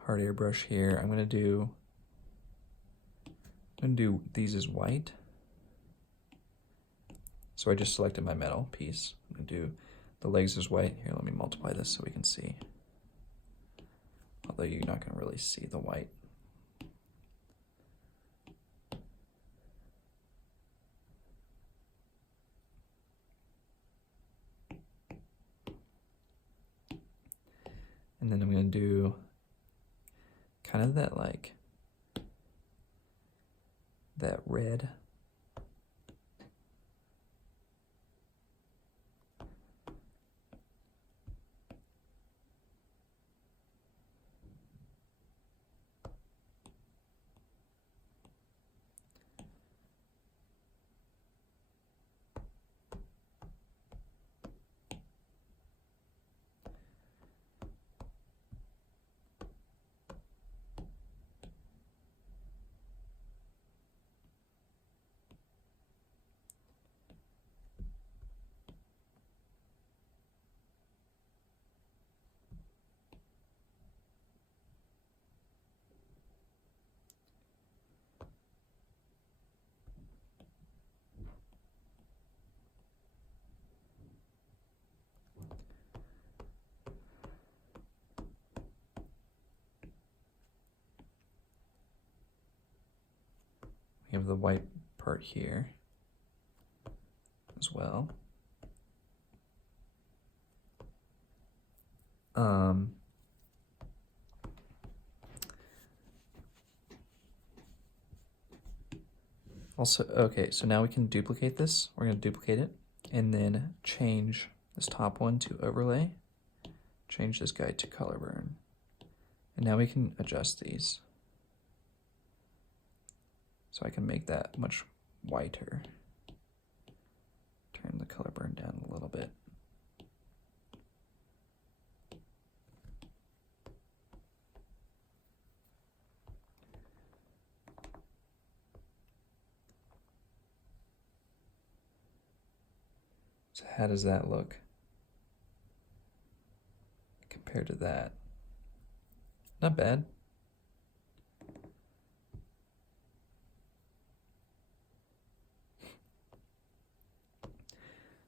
hard airbrush here. I'm gonna do these as white. So I just selected my metal piece. I'm gonna do the legs as white. Here, let me multiply this so we can see. Although you're not gonna really see the white. And then I'm gonna do kind of that that red. We have the white part here as well. Also, okay, so now we can duplicate this. We're going to duplicate it and then change this top one to overlay. Change this guy to color burn. And now we can adjust these. So I can make that much whiter. Turn the color burn down a little bit. So how does that look compared to that? Not bad.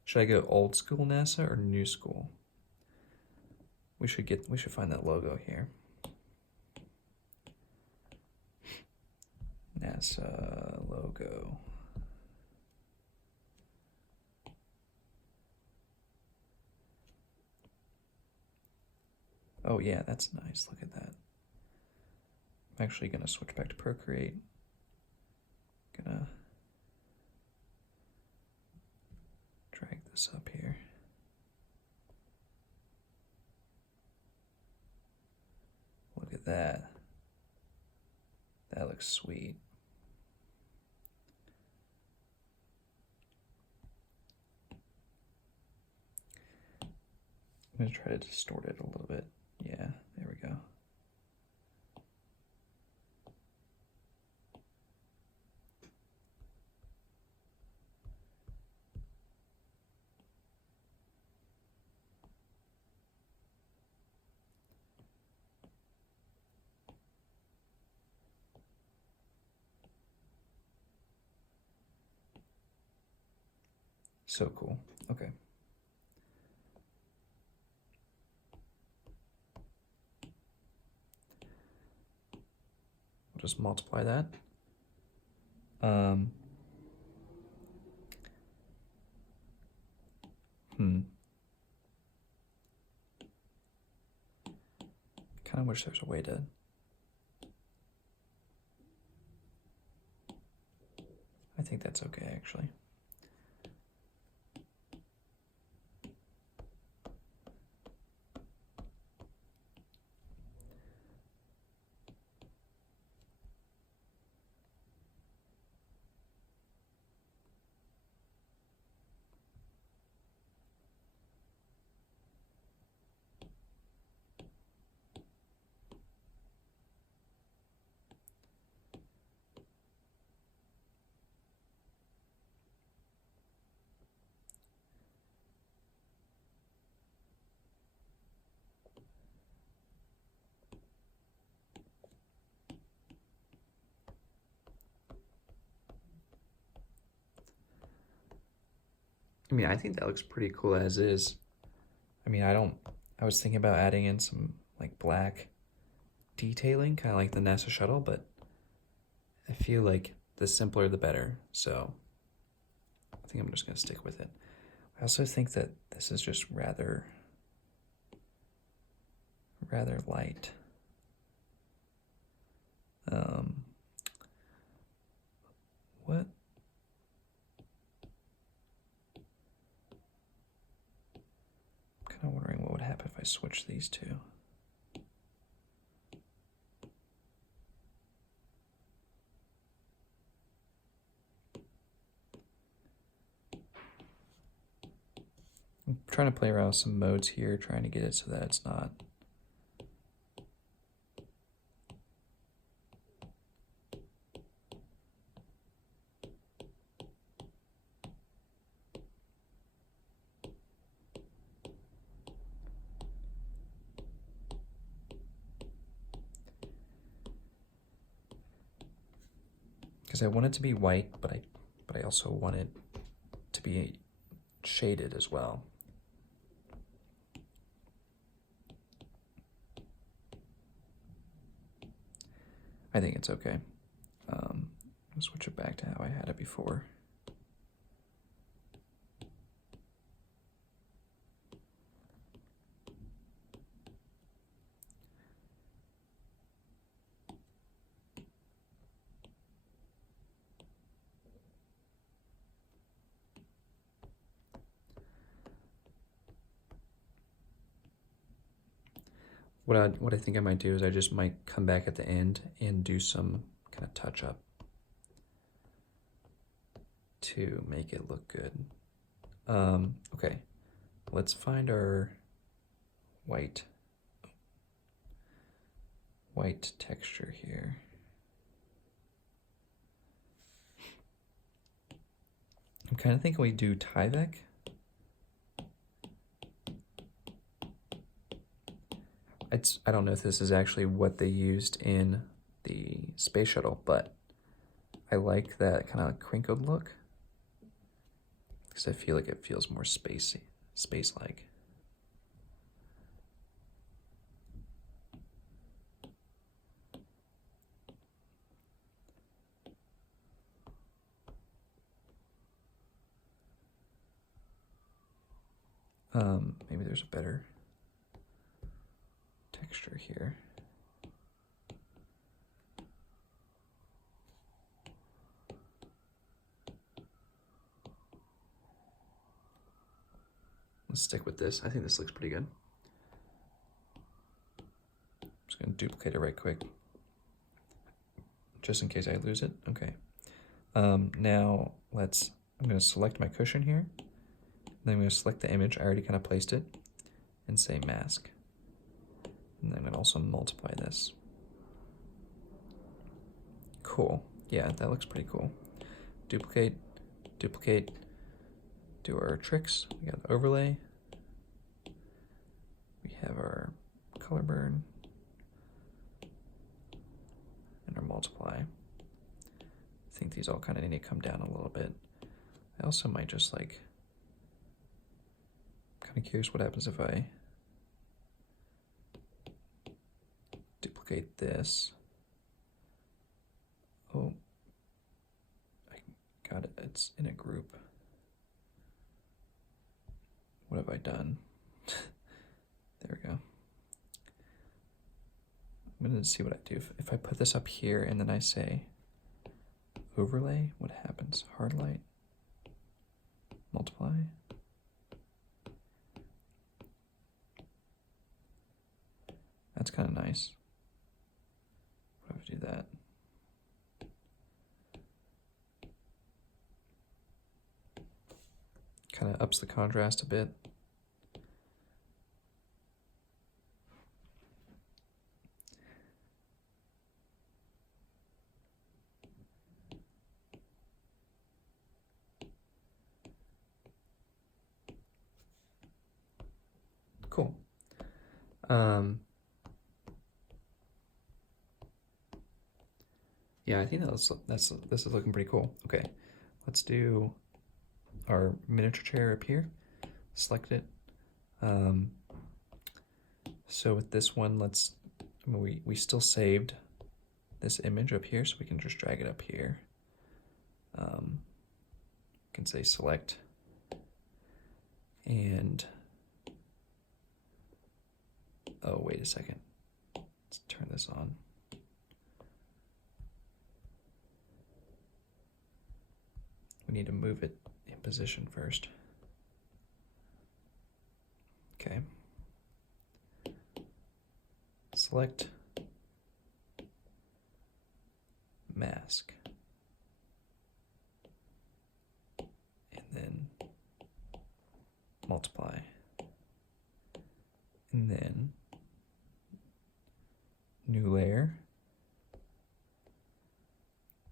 Should I go old school NASA or new school? We should find that logo here. NASA logo. Oh yeah, that's nice. Look at that. I'm actually gonna switch back to Procreate. Gonna drag this up here. Look at that. That looks sweet. I'm gonna try to distort it a little bit. Yeah, there we go. So cool. Okay. We'll just multiply that. Kind of wish there's a way to I think that's okay actually. I mean, I think that looks pretty cool as is. I mean, I was thinking about adding in some like black detailing, kind of like the NASA shuttle, but I feel like the simpler the better. So I think I'm just gonna stick with it. I also think that this is just rather light. What? I'm kind of wondering what would happen if I switch these two. I'm trying to play around with some modes here, trying to get it so that it's not because I want it to be white, but I also want it to be shaded as well. I think it's okay. I'll switch it back to how I had it before. What I think I might do is I just might come back at the end and do some kind of touch up to make it look good. Okay, let's find our white texture here. I'm kind of thinking we do Tyvek. I don't know if this is actually what they used in the space shuttle, but I like that kind of crinkled look because I feel like it feels more space-like. Maybe there's a better texture here. Let's stick with this. I think this looks pretty good. I'm just going to duplicate it right quick, just in case I lose it. Okay. Now I'm going to select my cushion here. Then I'm going to select the image. I already kind of placed it, and say mask. And then I'm going to also multiply this. Cool. Yeah, that looks pretty cool. Duplicate, duplicate, do our tricks. We got the overlay. We have our color burn and our multiply. I think these all kind of need to come down a little bit. I also might just like, kind of curious what happens if I duplicate this. Oh, I got it. It's in a group. What have I done? There we go. I'm going to see what I do. If I put this up here and then I say overlay, what happens? Hard light, multiply. That's kind of nice. What if I do that? Kind of ups the contrast a bit. Cool. Yeah, I think this is looking pretty cool. Okay, let's do our miniature chair up here. Select it. So with this one, we still saved this image up here, so we can just drag it up here. Can say select, and oh, wait a second. Let's turn this on. We need to move it in position first. Okay. Select mask. And then multiply. And then new layer.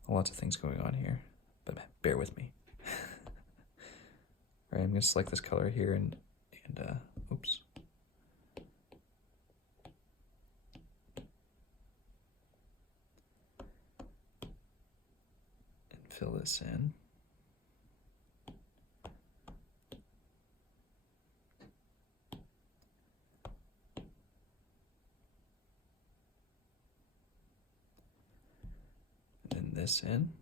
Lots of things going on here, but bear with me. All right, I'm going to select this color here and oops. And fill this in. And then this in.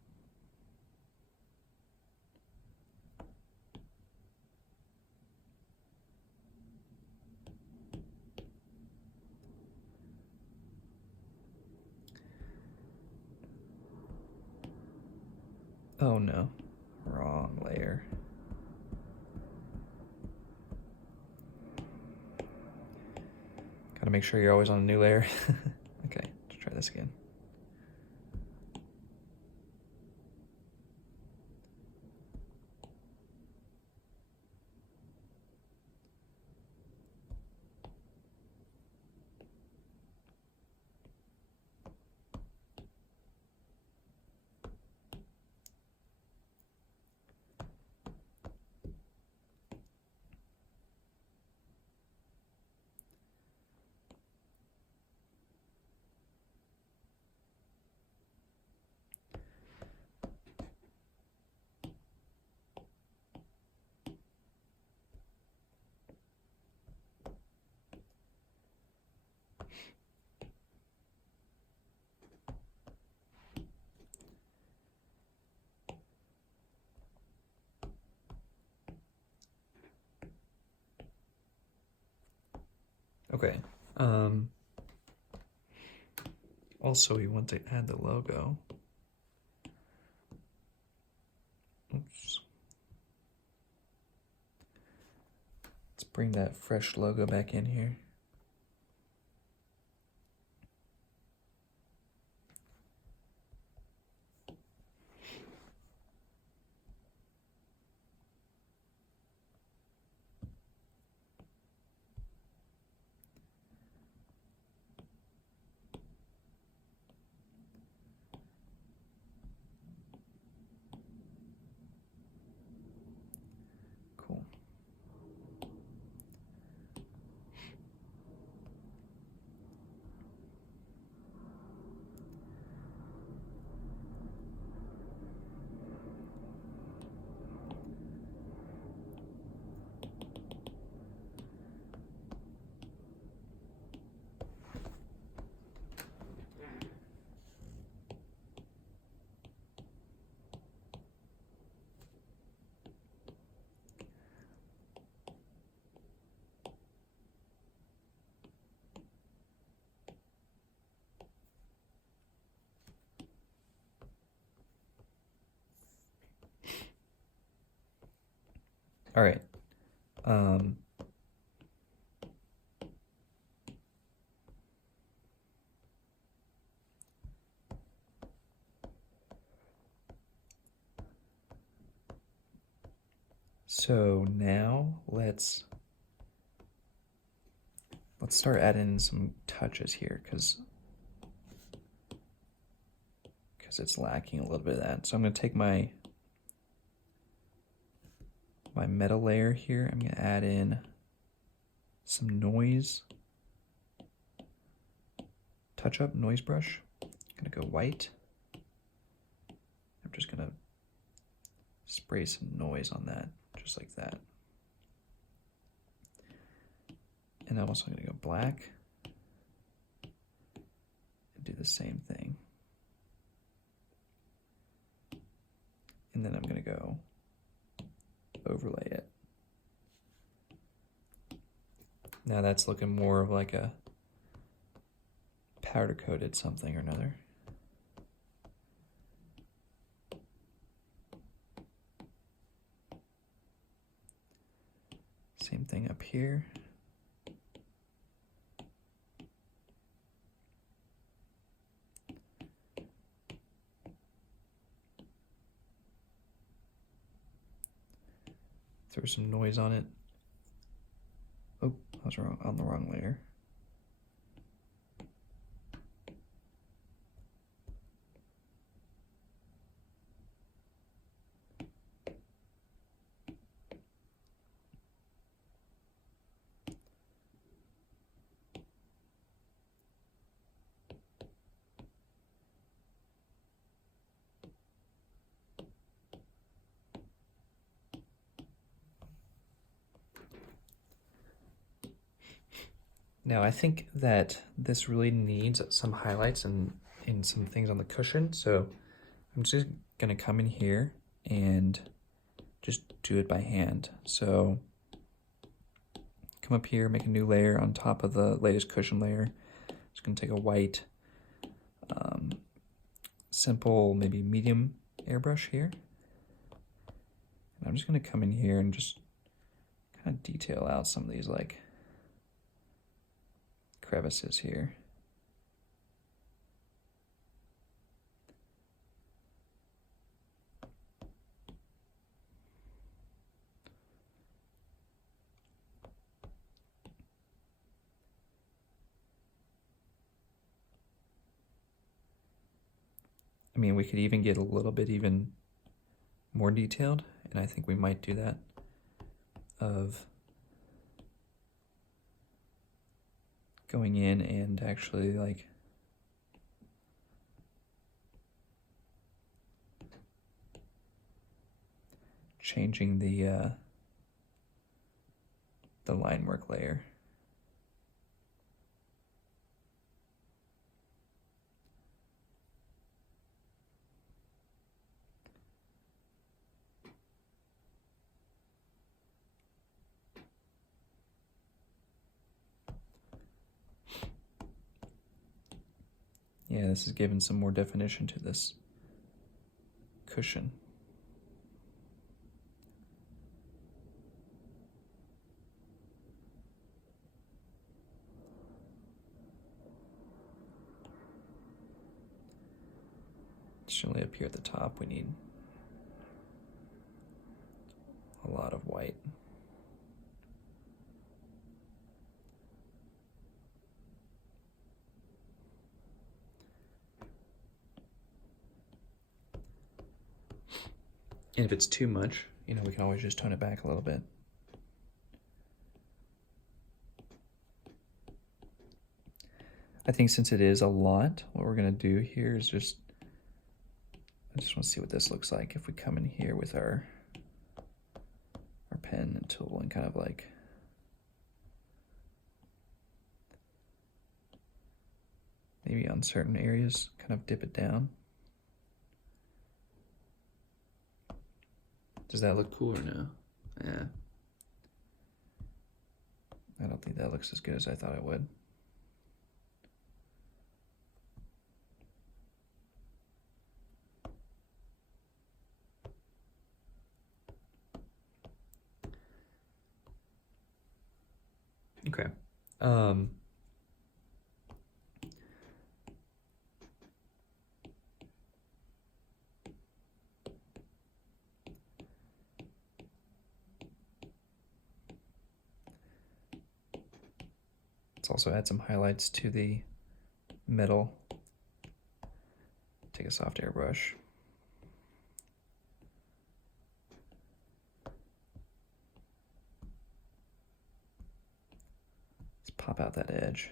Oh no, wrong layer. Gotta make sure you're always on a new layer. Okay, let's try this again. Okay. Also, we want to add the logo. Oops. Let's bring that fresh logo back in here. Cool. All right. So now let's start adding some touches here because it's lacking a little bit of that. So I'm going to take my metal layer here. I'm going to add in some noise, touch up noise brush. I'm going to go white. I'm just going to spray some noise on that, just like that. And I'm also going to go black and do the same thing. And then I'm going to go overlay it. Now that's looking more of like a powder coated something or another. Same thing up here. Throw some noise on it. Oh, I was wrong, on the wrong layer. Now I think that this really needs some highlights and some things on the cushion, so I'm just gonna come in here and just do it by hand. So come up here, make a new layer on top of the latest cushion layer. Just gonna take a white, simple, maybe medium airbrush here. I'm just going to come in here and just kind of detail out some of these like crevices here. I mean, we could even get a little bit even more detailed, and I think we might do that, of going in and actually like changing the line work layer. Yeah, this is giving some more definition to this cushion. Surely up here at the top we need a lot of white. And if it's too much, you know, we can always just tone it back a little bit. I think since it is a lot, what we're going to do here is just, I just want to see what this looks like if we come in here with our pen and tool and kind of like maybe on certain areas kind of dip it down. Does that look cool or no? Yeah. I don't think that looks as good as I thought it would. Okay. Let's also add some highlights to the metal. Take a soft airbrush. Let's pop out that edge.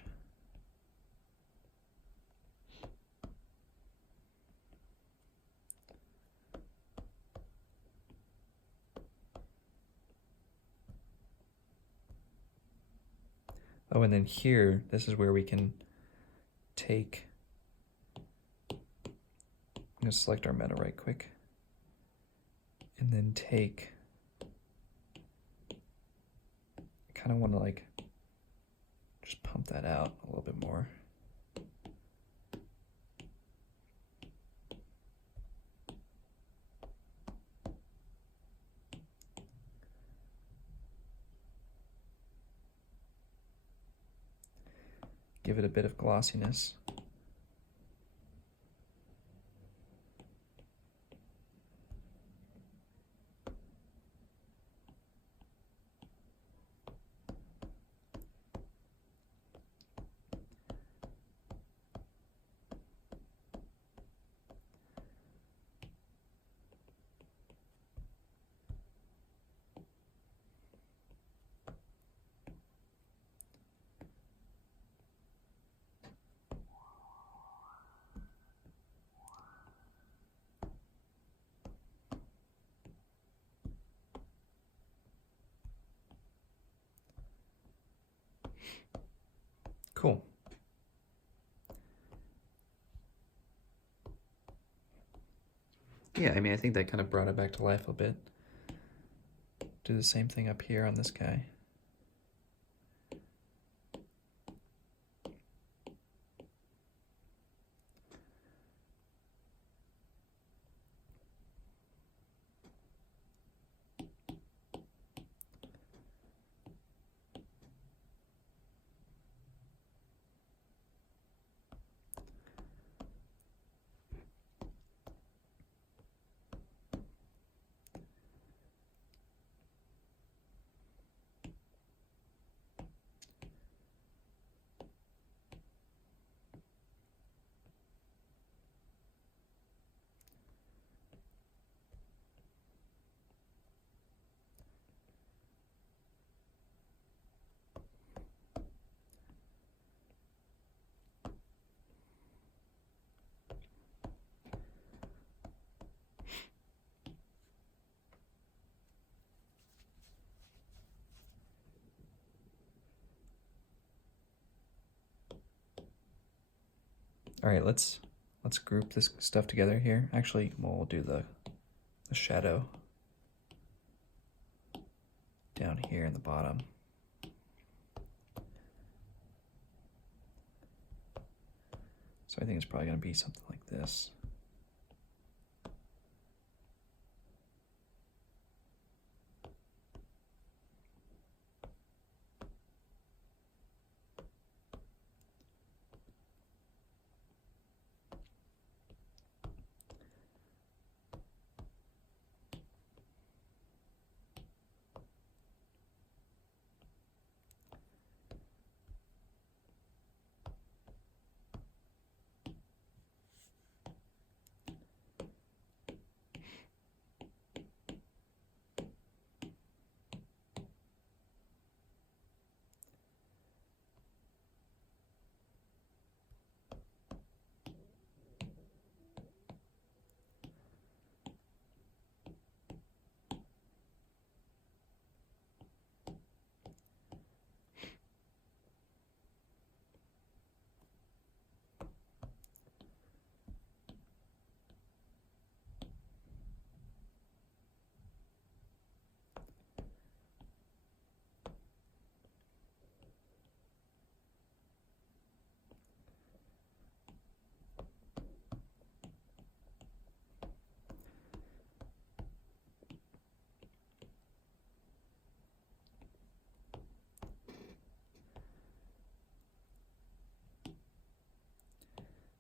Oh, and then here, this is where we can take, I'm gonna select our metal right quick, and then take, I kind of want to like, just pump that out a little bit more. Give it a bit of glossiness. Cool. Yeah, I mean, I think that kind of brought it back to life a bit. Do the same thing up here on this guy. All right, let's group this stuff together here. Actually, we'll do the shadow down here in the bottom. So I think it's probably going to be something like this.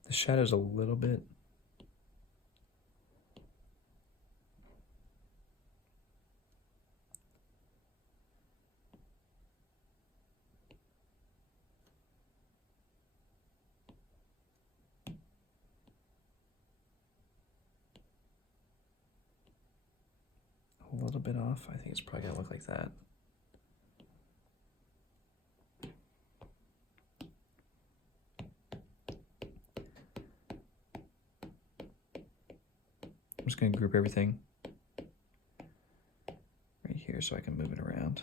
The shadow's a little bit off. I think it's probably gonna look like that. I'm just gonna group everything right here so I can move it around.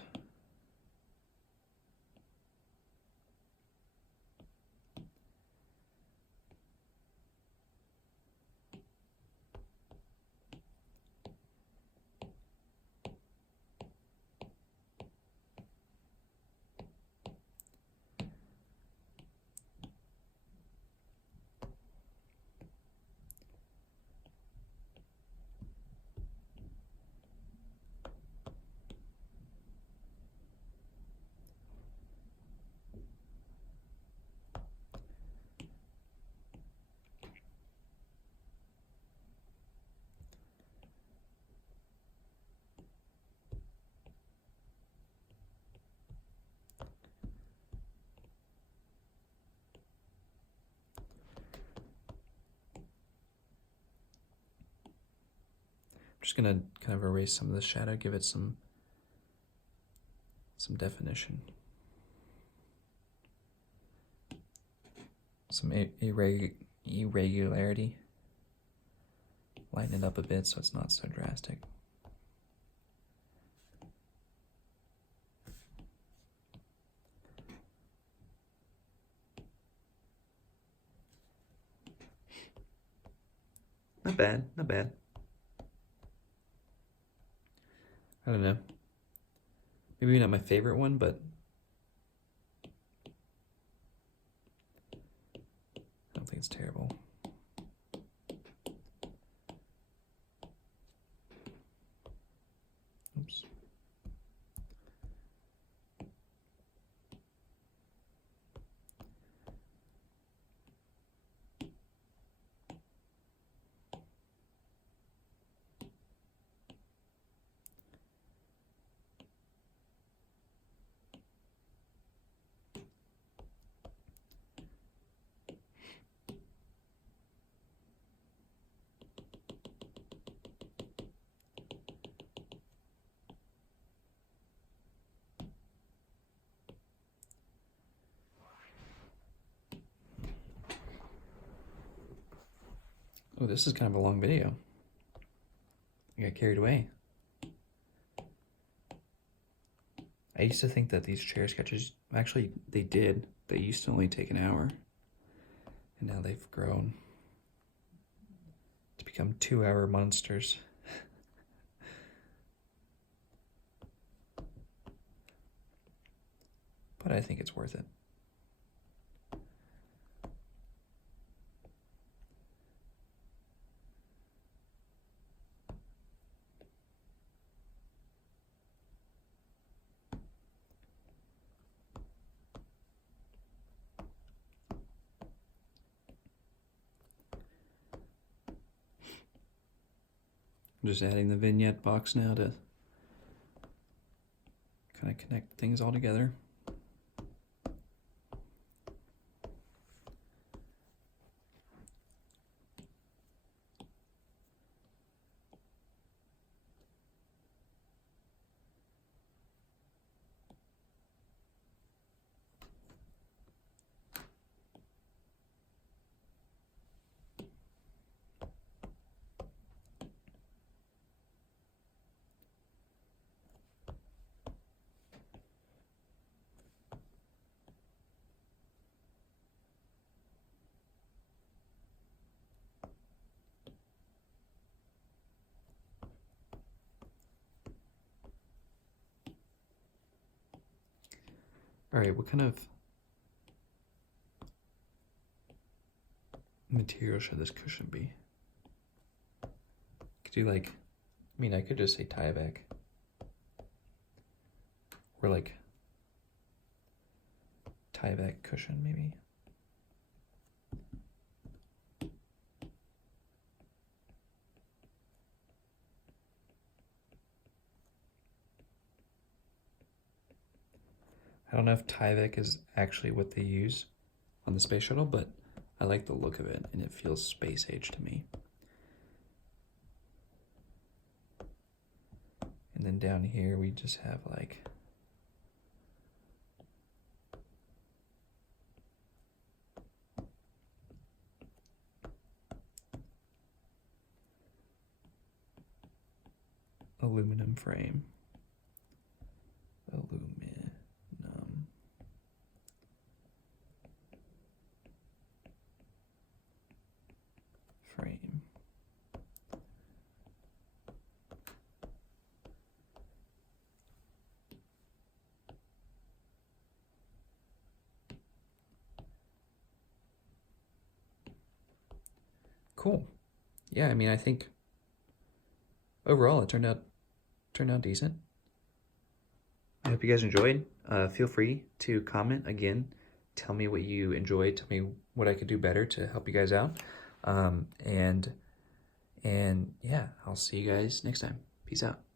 I'm just gonna kind of erase some of the shadow, give it some definition. Some irregularity. Lighten it up a bit so it's not so drastic. Not bad, not bad. I don't know. Maybe not my favorite one, but I don't think it's terrible. Oops. Oh, this is kind of a long video. I got carried away. I used to think that these chair sketches, actually they did. They used to only take an hour. And now they've grown to become 2-hour monsters. But I think it's worth it. I'm just adding the vignette box now to kind of connect things all together. All right, what kind of material should this cushion be? Could you like, I mean, I could just say Tyvek. Or like Tyvek cushion, maybe. I don't know if Tyvek is actually what they use on the space shuttle, but I like the look of it, and it feels space age to me. And then down here we just have like aluminum frame. Aluminum frame. Cool. Yeah, I mean, I think overall it turned out decent. I hope you guys enjoyed. Feel free to comment again. Tell me what you enjoyed. Tell me what I could do better to help you guys out. And yeah, I'll see you guys next time. Peace out.